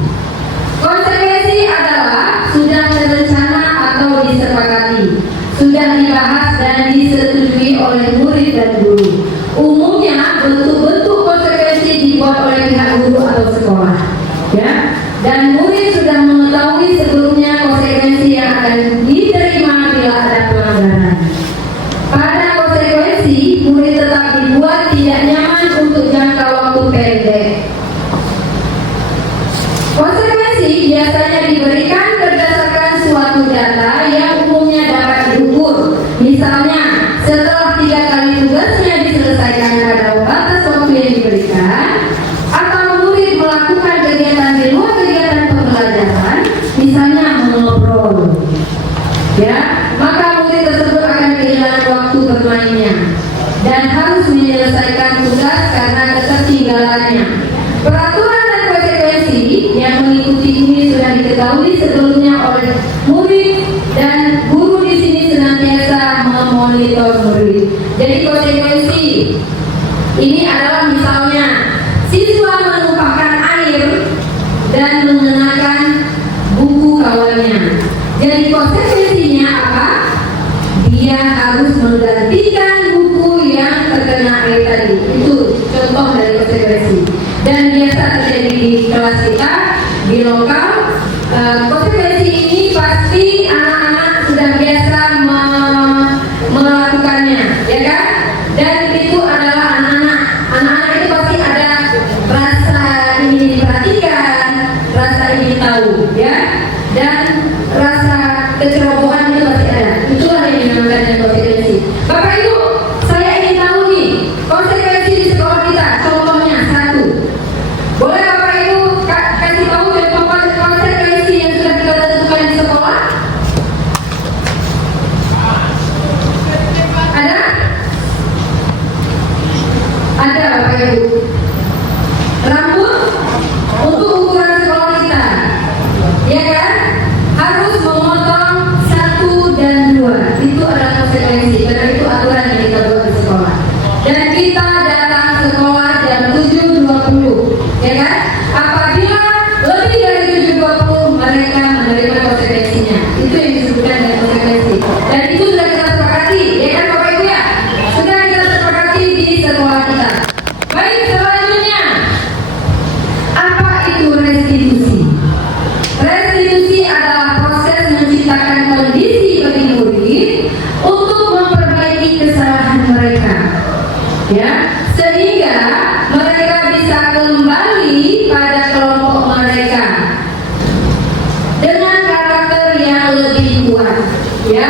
Konsekuensi adalah sudah terencana atau disepakati, sudah dibahas dan disetujui oleh murid dan guru. Umumnya bentuk-bentuk konsekuensi dibuat oleh pihak guru atau sekolah, ya. Dan murid sudah mengetahui sebelumnya konsekuensi yang akan diterima bila ada pelanggaran. Pada konsekuensi, murid tetap dibuat tidak nyaman untuk jangka waktu pendek. Konsekuensi biasanya diberikan berdasarkan suatu data yang umumnya dapat diukur. Misalnya, setelah 3 kali tugasnya diselesaikan pada batas waktu yang diberikan, atau murid melakukan kegiatan di luar kegiatan pembelajaran, misalnya mengobrol, ya, maka murid tersebut akan kehilangan waktu bermainnya dan harus menyelesaikan tugas karena ketertinggalannya. Peraturan dan konsekuensi yang mengikuti ini sudah diketahui sebelumnya oleh murid, dan guru di sini senantiasa memonitor murid. Jadi konsekuensi ini adalah misalnya siswa menumpahkan air dan mengenakan buku kawannya. Jadi konsekuensinya apa? Dia harus menggantikan buku yang terkena air tadi. Itu contoh dari konsekuensi. Dan biasa terjadi di kelas kita, di lokal. Konsekuensi ini pasti anak-anak sudah biasa melakukannya, ya kan? Dan itu adalah anak-anak itu pasti ada rasa ingin diperhatikan, rasa ingin tahu, ya, dan rasa kecerobohan itu pasti ada. Itulah yang dinamakan dengan konsekuensi. Bapak Ibu, saya ingin tahu nih konsekuensi di sekolah kita. Contohnya 1. Boleh Bapak Ibu kasih tahu contoh konsekuensi yang sudah kita kuat, ya,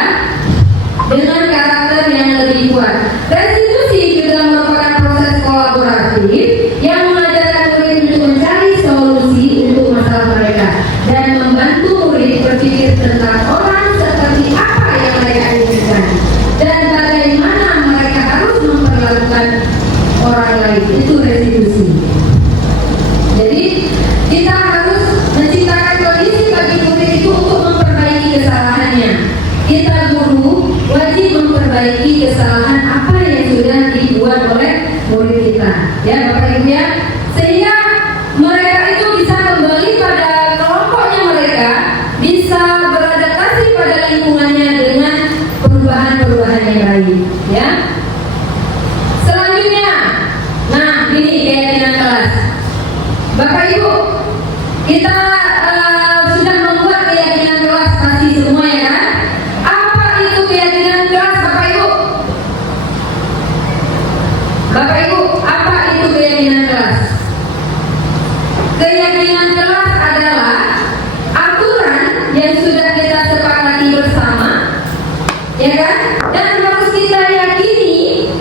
dengan karakter yang lebih kuat. Restitusi juga merupakan proses kolaboratif yang mengajarkan murid untuk mencari solusi untuk masalah mereka dan membantu murid berpikir tentang orang seperti apa yang mereka inginkan dan bagaimana mereka harus memperlakukan orang lain. Itu restitusi. Jadi kita harus menciptakan kondisi bagi murid itu untuk memperbaiki kesalahannya. Kita guru wajib memperbaiki kesalahan apa yang sudah dibuat oleh murid kita, ya Bapak Ibu ya, sehingga mereka itu bisa kembali pada kelompoknya mereka, bisa beradaptasi pada lingkungannya dengan perubahan-perubahan yang baik, ya. Selanjutnya, nah ini keyakinan kelas. Bapak Ibu, kita sudah membuat keyakinan kelas pasti semua ya kan? Apa itu keyakinan kelas Bapak Ibu? Bapak Ibu, apa itu keyakinan kelas? Keyakinan kelas adalah aturan yang sudah kita sepakati bersama, ya kan? Dan harus kita yakini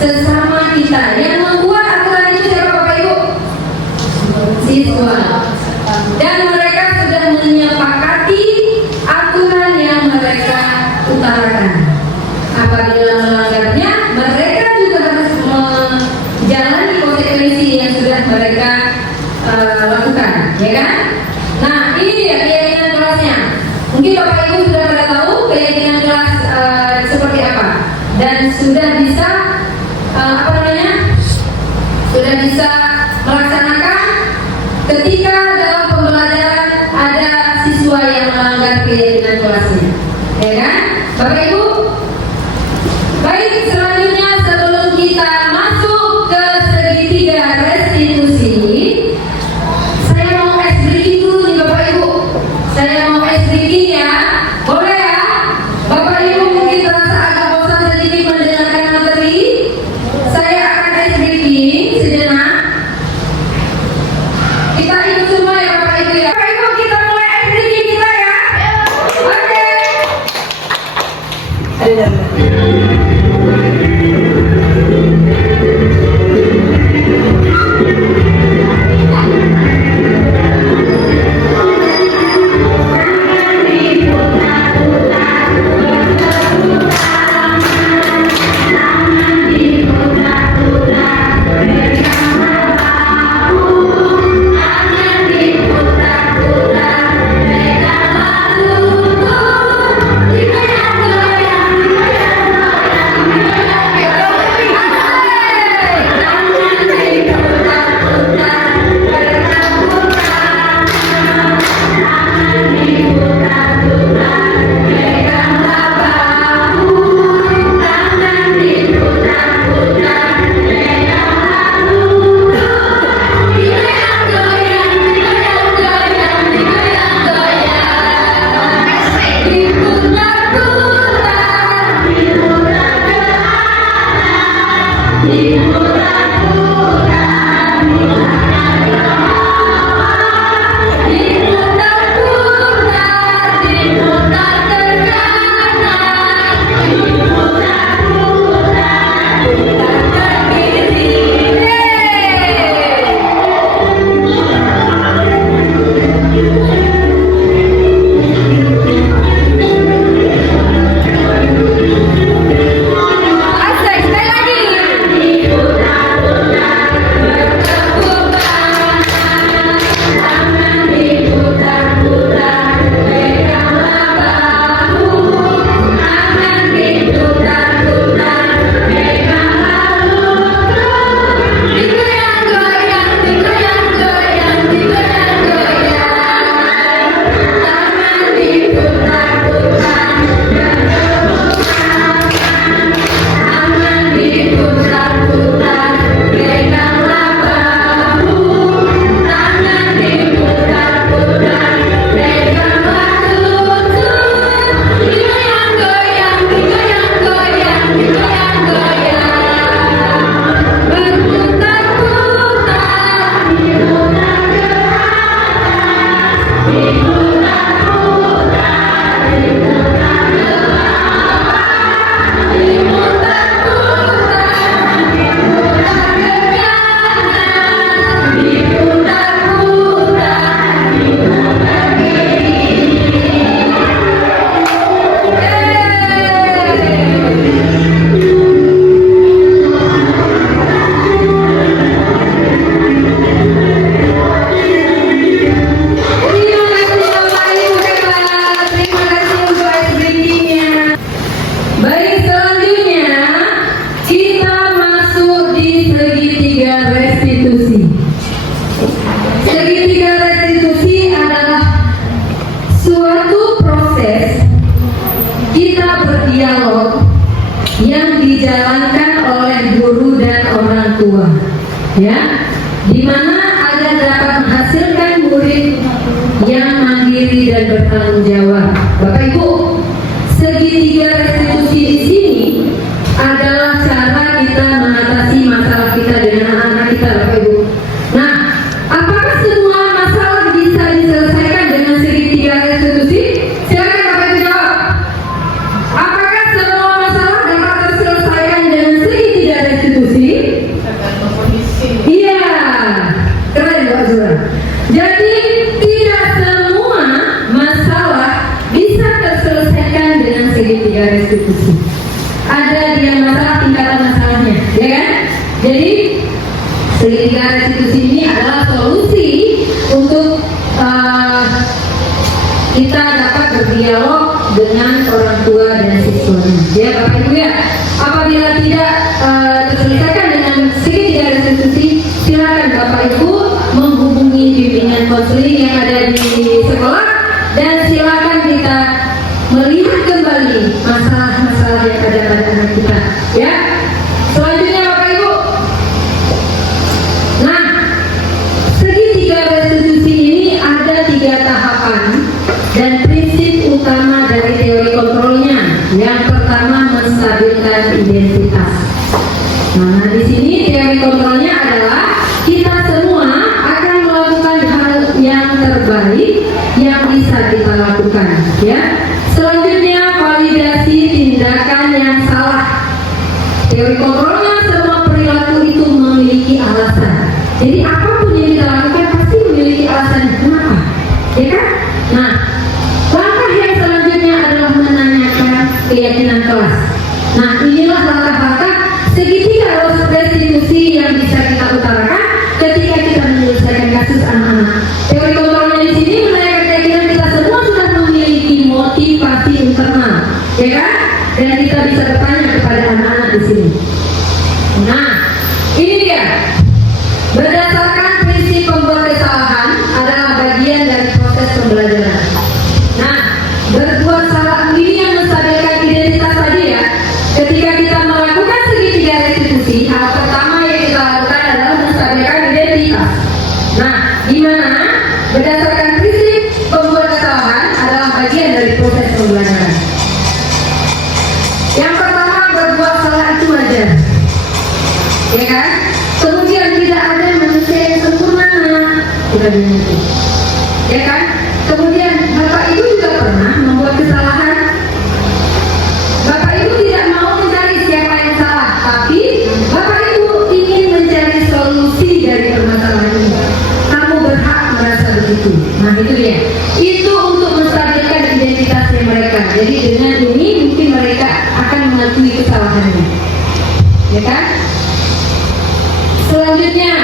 sesama kita. Yang membuat aturan itu siapa Bapak Ibu? Siswa. Dan mereka sudah menyepakati aturan yang mereka utarakan. Apabila melanggarnya, mereka juga harus menjalani konsekuensi yang sudah mereka lakukan, ya kan? Nah, ini dia keyakinan kelasnya. Mungkin Bapak Ibu sudah pada tahu keyakinan kelas seperti apa dan sudah bisa sudah bisa melaksanakan ketika dalam pembelajaran ada siswa yang melanggar keyakinan kelasnya, ya kan? Bapak Ibu, baik, selanjutnya sebelum kita masuk ke segitiga restitusi, saya mau ice breaking dulu nih Bapak Ibu. Saya mau ice breaking ya, boleh ya? Bapak Ibu mungkin terasa agak bosan sedikit mendengarkan materi. Saya akan ice breaking sejenak. Kita ikut semua ya Bapak Ibu ya. Bapak Ibu, kita mulai ice breaking kita ya. Oke. dialog yang dijalankan oleh guru dan orang tua, ya, di mana agar dapat menghasilkan murid yang mandiri dan bertanggung jawab. Bapak Ibu, segitiga restitusi di sini adalah cara kita mengatasi masalah kita dengan anak-anak kita, Bapak Ibu. Nah, apakah semua masalah bisa diselesaikan dengan segitiga restitusi? Silakan Bapak Ibu jawab. Apakah semua masalah dapat terselesaikan dengan segitiga restitusi? Iya, keren Pak Zura. Jadi tidak semua masalah bisa terselesaikan dengan segitiga restitusi. Ada dia masalah tingkatan masalahnya, ya kan? Jadi segitiga restitusi ini adalah solusi untuk kita dapat berdialog dengan orang tua dan siswanya. Ya Bapak Ibu ya, apabila tidak terselesaikan dengan segitiga restitusi, silakan Bapak Ibu menghubungi bimbingan konseling yang ada di sekolah dan silakan kita melihat kembali masalah-masalah yang ada pada anak kita. Ya, selanjutnya Bapak Ibu. Nah, segitiga restitusi ini ada 3 tahapan dan prinsip utama dari teori kontrolnya. Yang pertama, menstabilkan identitas. Nah, di sini teori kontrolnya adalah kita semua akan melakukan hal yang terbaik yang bisa kita lakukan, ya. Selanjutnya, validasi tindakan yang salah. Teori kontrolnya, semua perilaku itu memiliki alasan. Jadi apapun yang kita lakukan pasti memiliki alasan kenapa, ya kan? Nah, langkah yang selanjutnya adalah menanyakan keyakinan kelas. Nah, inilah langkah-langkah segitiga restitusi yang bisa kita utarakan ketika kita menyelesaikan kasus anak-anak. Teori kontrolnya di sini menanyakan keyakinan kita semua sudah memiliki motivasi internal, ya kan? Dan kita bisa bertanya kepada anak-anak di sini. Nah, ini dia. Berdasarkan prinsip pembuat kesalahan adalah bagian dari proses pembelajaran. Nah, berbuat salah ini yang menstabilkan identitas tadi ya. Ketika kita melakukan segitiga restitusi, hal pertama yang kita lakukan adalah menstabilkan identitas. Nah, di mana berdasarkan prinsip pembuat kesalahan adalah bagian dari proses pembelajaran. Yang pertama, berbuat salah itu wajar, ya kan? Kemudian tidak ada manusia yang sempurna, kita dimengerti, ya kan? Kemudian Bapak Ibu juga pernah membuat kesalahan. Bapak Ibu tidak mau mencari siapa yang salah, tapi Bapak Ibu ingin mencari solusi dari permasalahan ini. Kamu berhak merasa begitu. Nah itu dia. Itu untuk menstabilkan identitasnya mereka. Jadi dengan ini mungkin mereka akan mengakui kesalahannya, ya kan? Selanjutnya,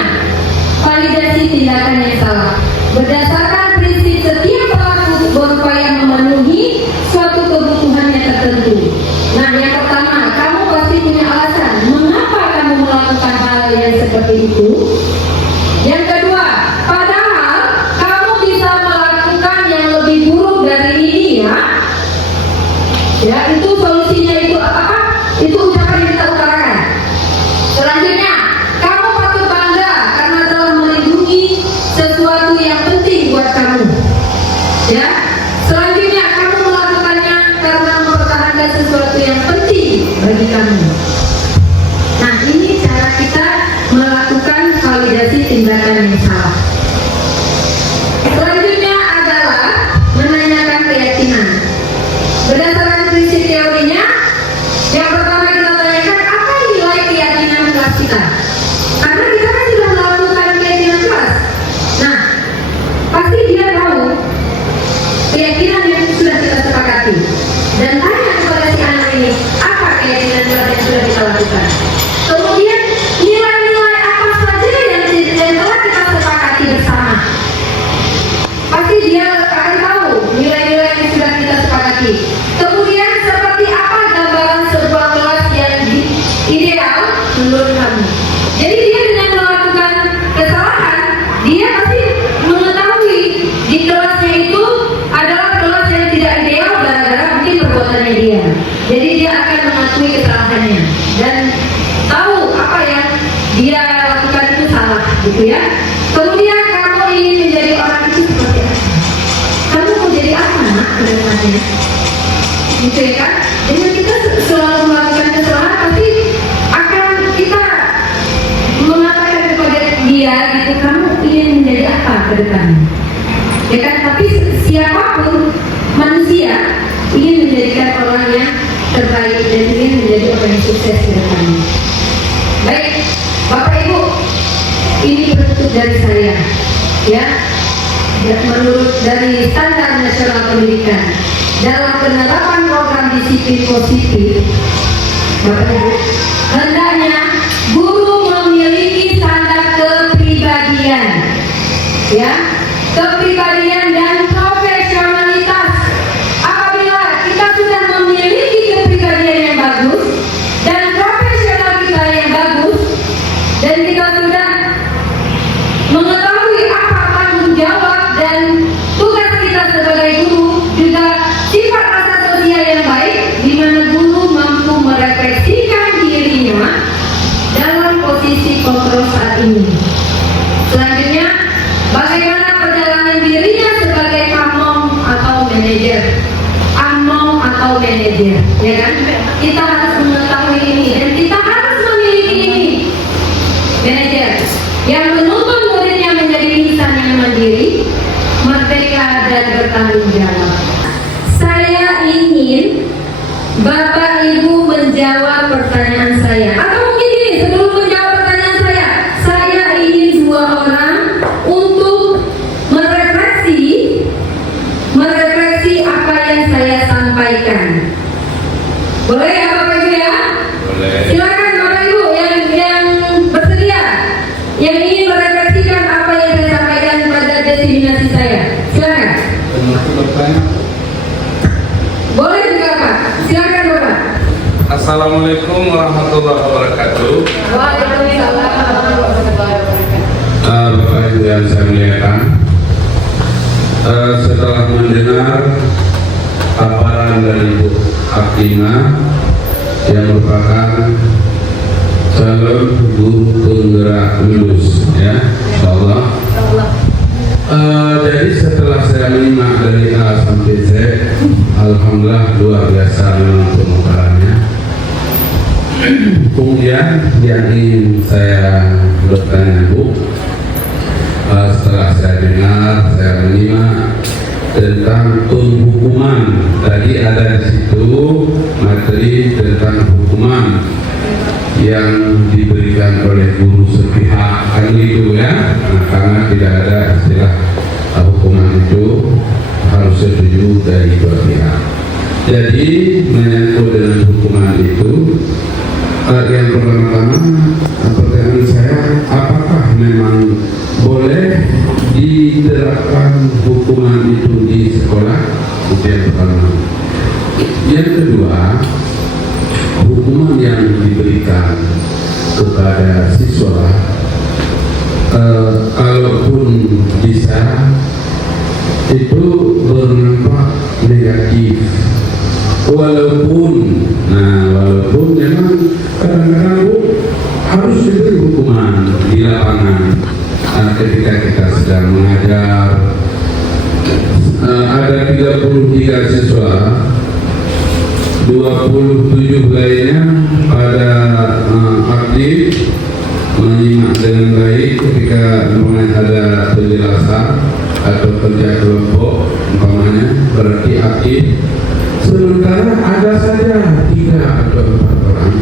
validasi tindakan yang salah. Berdasarkan prinsip setiap pelaku berupaya memenuhi suatu kebutuhannya tertentu. Nah, yang pertama, kamu pasti punya alasan mengapa kamu melakukan hal yang seperti itu. Yang kedua, padahal kamu bisa melakukan yang lebih buruk dari ini ya. Ya, itu solusinya itu apa? Itu ucapan yang kita utarakan. Selanjutnya, kamu patut bangga karena telah melindungi sesuatu yang penting buat kamu. Ya. Selanjutnya, kamu melakukannya karena mempertahankan sesuatu yang penting bagi kamu. Nah, ini cara kita melakukan validasi tindakan yang salah. Selanjutnya adalah menanyakan keyakinan. Berdasarkan prinsip teorinya, yang pertama kita tanyakan apa nilai keyakinan kelas kita. Karena kita kan sudah melakukan keyakinan kelas. Nah, pasti dia tahu keyakinan yang sudah kita sepakati. Dan tanya kepada si anak ini, apa keyakinan kelas yang sudah ke depannya. Gitu ya kan? Jadi kita selalu melakukan kesalahan, pasti akan kita mengatakan kepada dia gitu, kamu ingin menjadi apa ke depannya? Ya kan? Tapi siapapun manusia ingin menjadikan orang yang terbaik dan ingin menjadi orang yang sukses ke depannya. Baik, Bapak Ibu, ini penutup dari saya, ya. Menurut dari Standar Nasional Pendidikan, dalam penerapan program disiplin positif, Bapak Ibu, hendaknya guru memiliki standar kepribadian, ya, kepribadian dan profesionalitas. Apabila kita sudah memiliki kepribadian yang bagus dan profesional kita yang bagus, dan kita sudah mengetahui apa tanggung jawab dan tugas kita sebagai guru, juga sifat rasa sosial yang baik, di mana guru mampu merefleksikan dirinya dalam posisi kontrol saat ini. Selanjutnya, bagaimana perjalanan dirinya sebagai pamong atau manajer, among atau manajer, ya kan? Kita harus mengetahui ini dan kita harus memiliki ini. Manajer yang menuntun muridnya menjadi insan yang mandiri, merdeka dan bertanggung jawab. Saya ingin Bapak Ibu menjawab pertanyaan saya. Atau mungkin gini, sebelum menjawab pertanyaan saya ingin dua orang untuk merefleksi apa yang saya sampaikan. Boleh ya Bapak Ibu ya? Boleh. Silakan Bapak Ibu yang bersedia, yang ingin merefleksikan apa yang saya sampaikan pada diseminasi saya. Silakan. Boleh juga Pak. Silakan Bapak. Assalamualaikum warahmatullahi wabarakatuh. Waalaikumsalam warahmatullahi wabarakatuh. Bapak Ibu yang saya muliakan, setelah mendengar paparan dari Bu Hakimah yang merupakan calon guru penggerak lulus, ya, insyaallah. Jadi setelah saya menyimak dari A sampai Z, alhamdulillah luar biasa memang pemaparannya. Kemudian yang ingin saya bertanya Bu, setelah saya dengar, saya menyimak tentang penghukuman. Tadi ada di situ materi tentang hukuman yang diberikan oleh guru sepihak, kan gitu ya. Nah, karena tidak ada istilah hukuman itu harus setuju dari dua pihak. Jadi menyangkut dengan hukuman itu, yang pertama-tama pertanyaan saya, apakah memang boleh diterapkan hukuman itu di sekolah? Itu yang pertama. Yang kedua, hukuman yang diberikan kepada siswa, kalaupun bisa itu berdampak negatif, walaupun memang kadang-kadang harus diberi hukuman di lapangan ketika kita sedang mengajar. Ada 33 siswa, 27 lainnya pada aktif menyimak dengan baik ketika ada penjelasan atau kerja kelompok umpamanya, berarti aktif. Sementara ada saja 3 atau 4 orang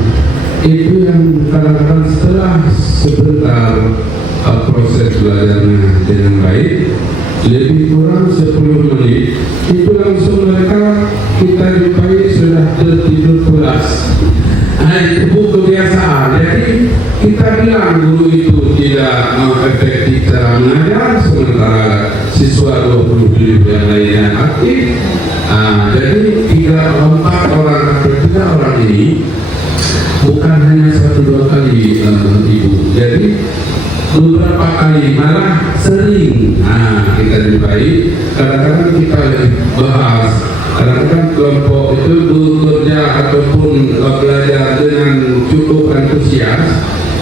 itu yang kadang-kadang setelah sebentar proses belajarnya dengan baik, lebih kurang 10 menit itu langsung mereka kita jumpai sudah tertidur pulas. Itu kebiasaan. Jadi kita bilang guru itu tidak efektif cara mengajar, sementara siswa 27 yang lainnya aktif. Jadi 3-4 orang atau 3 orang ini bukan hanya 1-2 kali Ibu. Jadi beberapa kali, malah sering kita jumpai. Kadang-kadang kita bahas, kadang-kadang kelompok itu bekerja ataupun belajar dengan cukup antusias,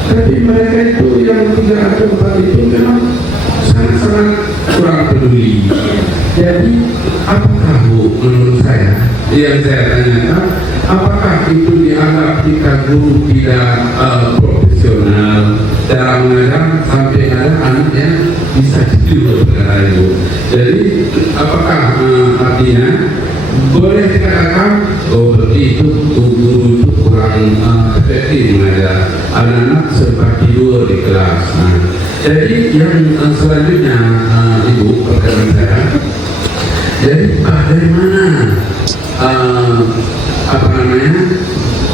tapi mereka itu yang 3 atau 4 itu memang sangat-sangat kurang peduli. Jadi apakah Bu menurut saya yang saya tanyakan, apakah itu dianggap jika guru tidak profesional dalam mengajar sampai ada anak yang bisa tidur perkara itu. Jadi apakah artinya boleh dikatakan berarti itu guru itu kurang efektif mengajar, anak-anak sempat tidur di kelas. Jadi yang selanjutnya Ibu, pertanyaan saya, jadi bagaimana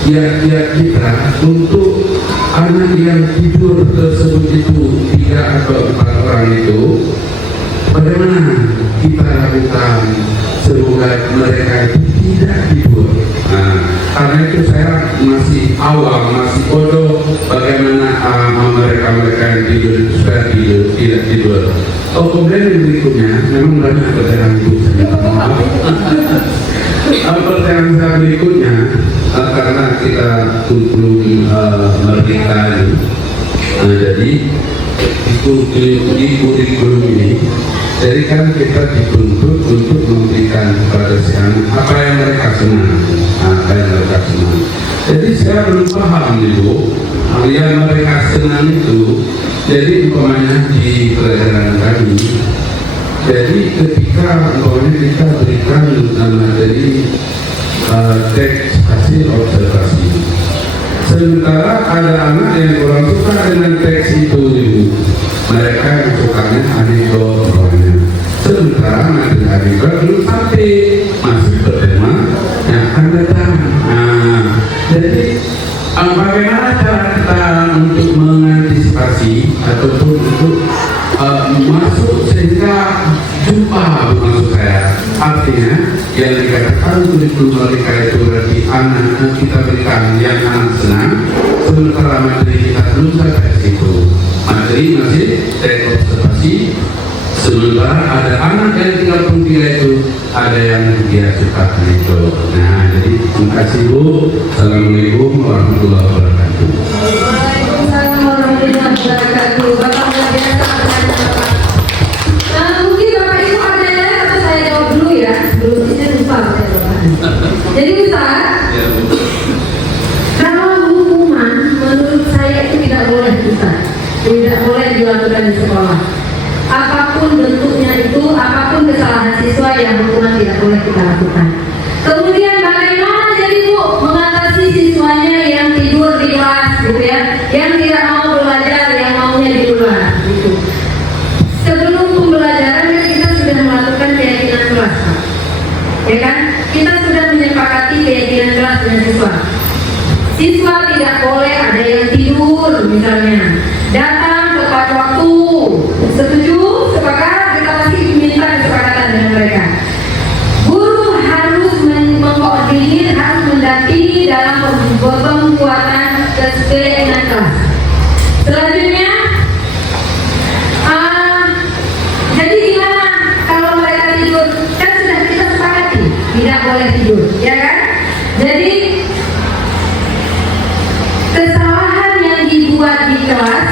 kiat-kiat kita untuk anak yang tidur tersebut itu 3 atau 4 orang itu, bagaimana kita lakukan semoga mereka itu tidak tidur. Karena itu saya masih awal, masih bodoh bagaimana mereka yang tidur itu sudah tidak tidur. Kemudian yang berikutnya, memang banyak pertanyaan itu saya minta maaf. Pertanyaan saya berikutnya, karena kita belum merdeka ini, jadi di kurikulum ini, jadi kan kita dituntut untuk memberikan kepada si anak apa yang mereka senang, Jadi saya belum paham Ibu, yang mereka senang itu. Jadi umpamanya di pelajaran kami, jadi ketika umpamanya kita berikan materi teks hasil observasi, sementara ada anak yang kurang suka dengan teks itu, Ibu. Mereka yang sukanya anekdotnya, sementara materi anekdot belum sampai, masih bertema yang akan datang. Jadi bagaimana cara kita untuk mengantisipasi ataupun untuk masuk sehingga jumpa, maksud saya, artinya yang dikatakan kurikulum mereka itu berarti anak kita berikan yang anak senang, sementara materi kita belum sampai situ. Materi masih teks observasi, sementara ada anak yang 33 itu ada yang dia suka itu. Nah, jadi terima kasih Bu. Assalamualaikum warahmatullahi wabarakatuh. Waalaikumsalam warahmatullahi wabarakatuh. Bapak luar biasa pertanyaan Bapak. Mungkin Bapak Ibu ada yang lain atau saya jawab dulu ya. Dulu saya lupa saya Bapak. Jadi Ustaz, kalau hukuman menurut saya itu tidak boleh Ustaz. Tidak boleh dilakukan di sekolah. Apapun bentuknya itu, apapun kesalahan siswa yang hukuman tidak boleh kita lakukan. Kemudian bagaimana jadi Bu mengatasi siswanya yang tidur di kelas gitu ya, yang tidak mau belajar, yang maunya di luar gitu. Sebelum pembelajaran kan kita sudah melakukan keyakinan kelas, ya kan? Kita sudah menyepakati keyakinan kelas dengan siswa. Siswa tidak boleh ada yang tidur misalnya. Datang tepat waktu. Setuju? Sepakat? Kita masih minta kesepakatan dengan mereka. Guru harus mengkoordinir, harus mendampingi dalam penguatan keyakinan kelas. Selanjutnya, jadi gimana kalau mereka tidur? Kan sudah kita sepakati tidak boleh tidur, ya kan? Jadi kesalahan yang dibuat di kelas,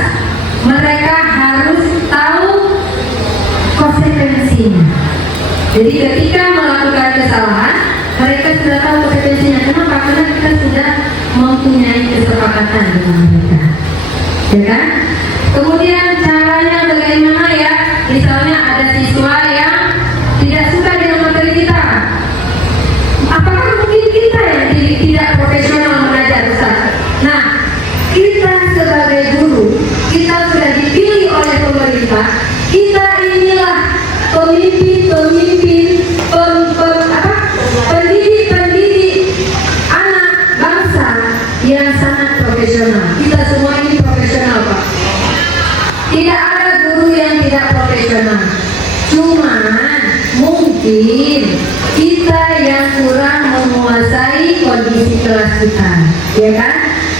mereka harus tahu konsekuensinya. Jadi ketika melakukan kesalahan, mereka sudah tahu konsekuensinya. Kenapa? Karena kita sudah mempunyai kesepakatan dengan mereka, ya kan? Kemudian caranya bagaimana ya? Misalnya ada siswa yang tidak suka dengan materi kita. Apakah mungkin kita yang tidak profesional mengajar Ustaz? Nah, kita sebagai guru, kita sudah dipilih oleh pemerintah. Kita inilah pendidik anak bangsa yang sangat profesional. Kita semua ini profesional, Pak. Tidak ada guru yang tidak profesional. Cuman mungkin kita yang kurang menguasai kondisi kelas kita, ya kan?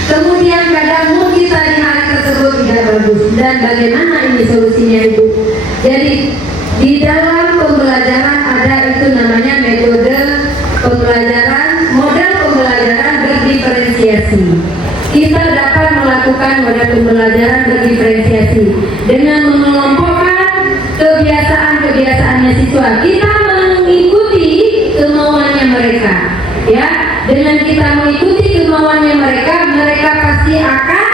Kemudian kadang mood kita di hari tersebut tidak bagus. Dan bagaimana ini solusinya Ibu? Jadi di dalam pembelajaran ada itu namanya metode pembelajaran, model pembelajaran berdiferensiasi. Kita dapat melakukan model pembelajaran berdiferensiasi dengan mengelompokkan kebiasaan-kebiasaannya siswa. Kita mengikuti kemauan dan kita mengikuti kemauannya mereka, mereka pasti akan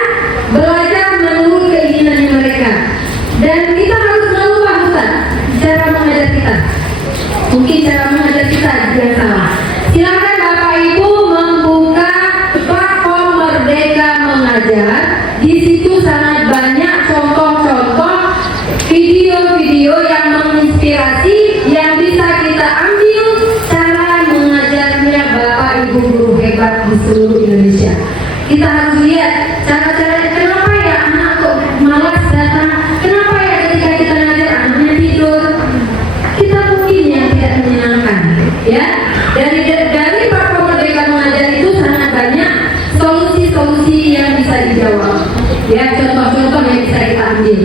belajar menurut keinginan mereka. Dan kita harus mengubah Ustaz cara mengajar kita. Mungkin cara mengajar kita yang salah. Silakan Bapak Ibu membuka platform Merdeka Mengajar. Di situ sangat banyak contoh-contoh video-video yang menginspirasi yang bisa kita ambil cara mengajarnya Bapak Ibu guru hebat di seluruh Indonesia. Kita harus lihat cara-cara kenapa ya anak kok malas datang, kenapa ya ketika kita ngajar anaknya tidur. Kita mungkin yang tidak menyenangkan, ya. Dari platform Merdeka Mengajar itu sangat banyak solusi-solusi yang bisa dijawab, ya, contoh-contoh yang bisa kita ambil.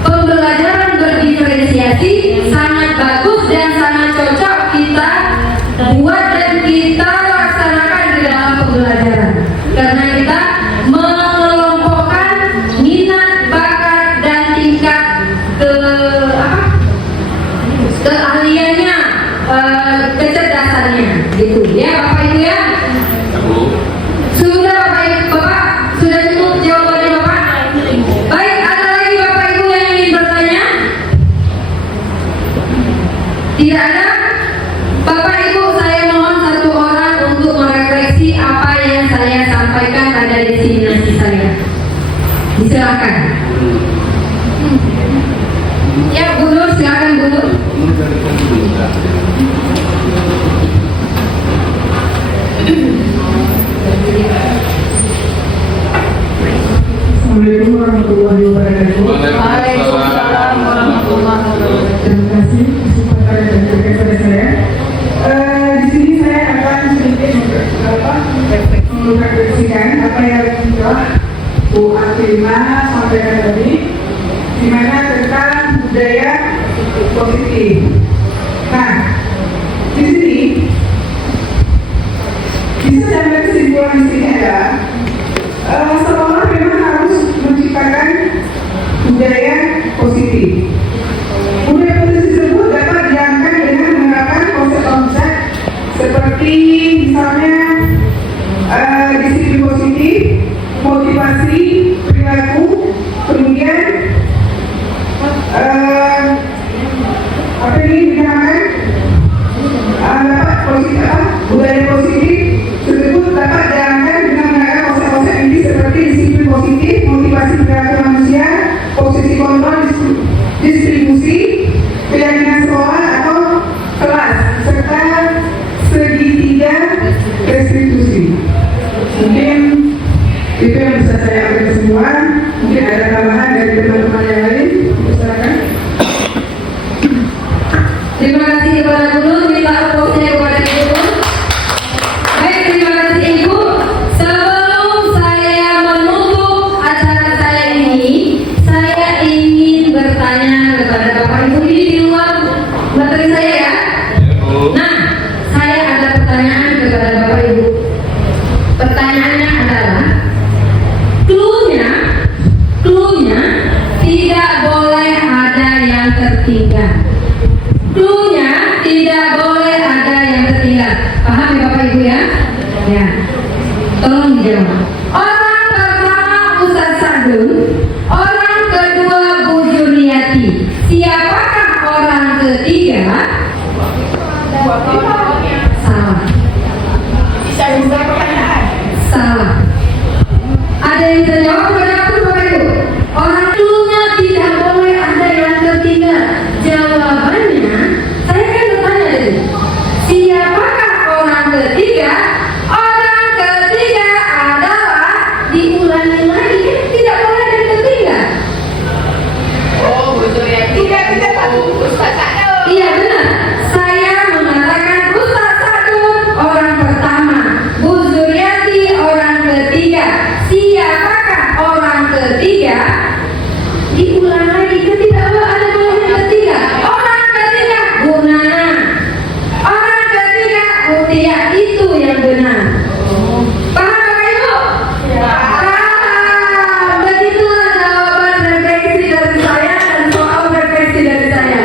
Pembelajaran berdiferensiasi sangat bagus dan sangat cocok kita buat dan kita laksanakan di dalam pembelajaran, karena kita mengelompokkan minat, bakat dan tingkat keahliannya, kecerdasannya, gitu ya Bapak Ibu ya. Sudah Bapak Ibu, Bapak sudah cukup jawabannya Bapak. Baik, ada lagi Bapak Ibu yang ingin bertanya? Tidak ada? Bapak Ibu, saya mohon satu orang untuk merefleksi apa yang saya sampaikan pada diseminasi saya. Silakan. Ya, Bu Nur, silakan Bu Nur. Assalamualaikum warahmatullahi wabarakatuh. Waalaikumsalam warahmatullahi wabarakatuh. Terima kasih kesempatan yang diberikan kepada saya. Di sini saya akan sedikit merefleksikan apa yang telah Bu Aklima sampaikan tadi, di mana tentang budaya positif. Nah, di sini bisa sampai kesimpulan di sini adalah sekolah memang harus menciptakan budaya positif. Budaya positif tersebut dapat diangkat dengan menerapkan konsep-konsep seperti misalnya disiplin positif, motivasi, perilaku, kemudian apa ini dinamakan budaya positif tersebut dapat diangkat dengan menerapkan konsep-konsep ini seperti disiplin positif, motivasi perilaku manusia, posisi kontrol, distribusi, keyakinan sekolah atau kelas, serta segitiga restitusi. Mungkin itu yang bisa saya ambil kesimpulan. Mungkin ada tambahan dari teman-teman yang lain. Silakan. Terima kasih kepada Bu Nur, minta aplausnya kepada Ibu Nur. Baik, terima kasih Ibu. Sebelum saya menutup acara saya ini, saya ingin bertanya kepada Bapak Ibu. Ini di luar materi saya ya. Nah, saya ada pertanyaan kepada Bapak Ibu. Pertanyaannya adalah, clue-nya tidak boleh ada yang tertinggal. Clue-nya tidak boleh ada yang tertinggal. Paham ya Bapak Ibu ya? Ya. Tolong dijawab. Orang pertama Ustaz Sadun, orang kedua Bu Juniati. Siapakah orang ketiga? Salah. Salah. Ada yang bisa jawab kepada aku Bapak Ibu? Orang clue-nya tidak boleh ada yang tertinggal. Jawabannya, saya kan bertanya tadi, siapakah orang ketiga? Orang ketiga adalah, diulangi lagi, tidak boleh ada yang tertinggal. Iya benar, saya mengatakan Ustaz Sadun orang pertama, Bu Zuriati orang ketiga. Siapakah orang ketiga? Diulang lagi, tidak boleh ada yang ketiga. Orang ketiga Bu Nana, orang ketiga Bu Tia, itu yang benar. Paham Bapak Ibu? Paham. Begitulah jawaban refleksi dari saya dan soal refleksi dari saya.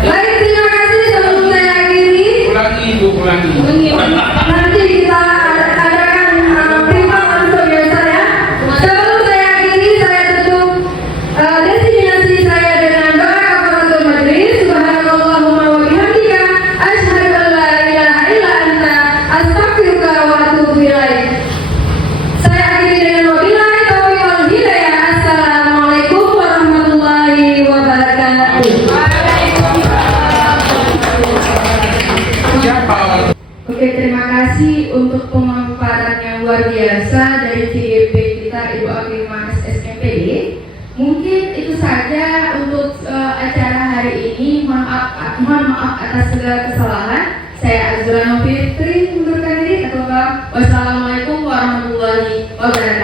Baik, terima kasih. Sebelum saya akhiri, Ulangi. nanti kita siapa? Oke, terima kasih untuk pemaparan yang luar biasa dari CGP kita Ibu Akrimah SSMPD. Mungkin itu saja untuk acara hari ini. Mohon maaf atas segala kesalahan. Saya Azura Novitri mundurkan diri. Wassalamualaikum warahmatullahi wabarakatuh.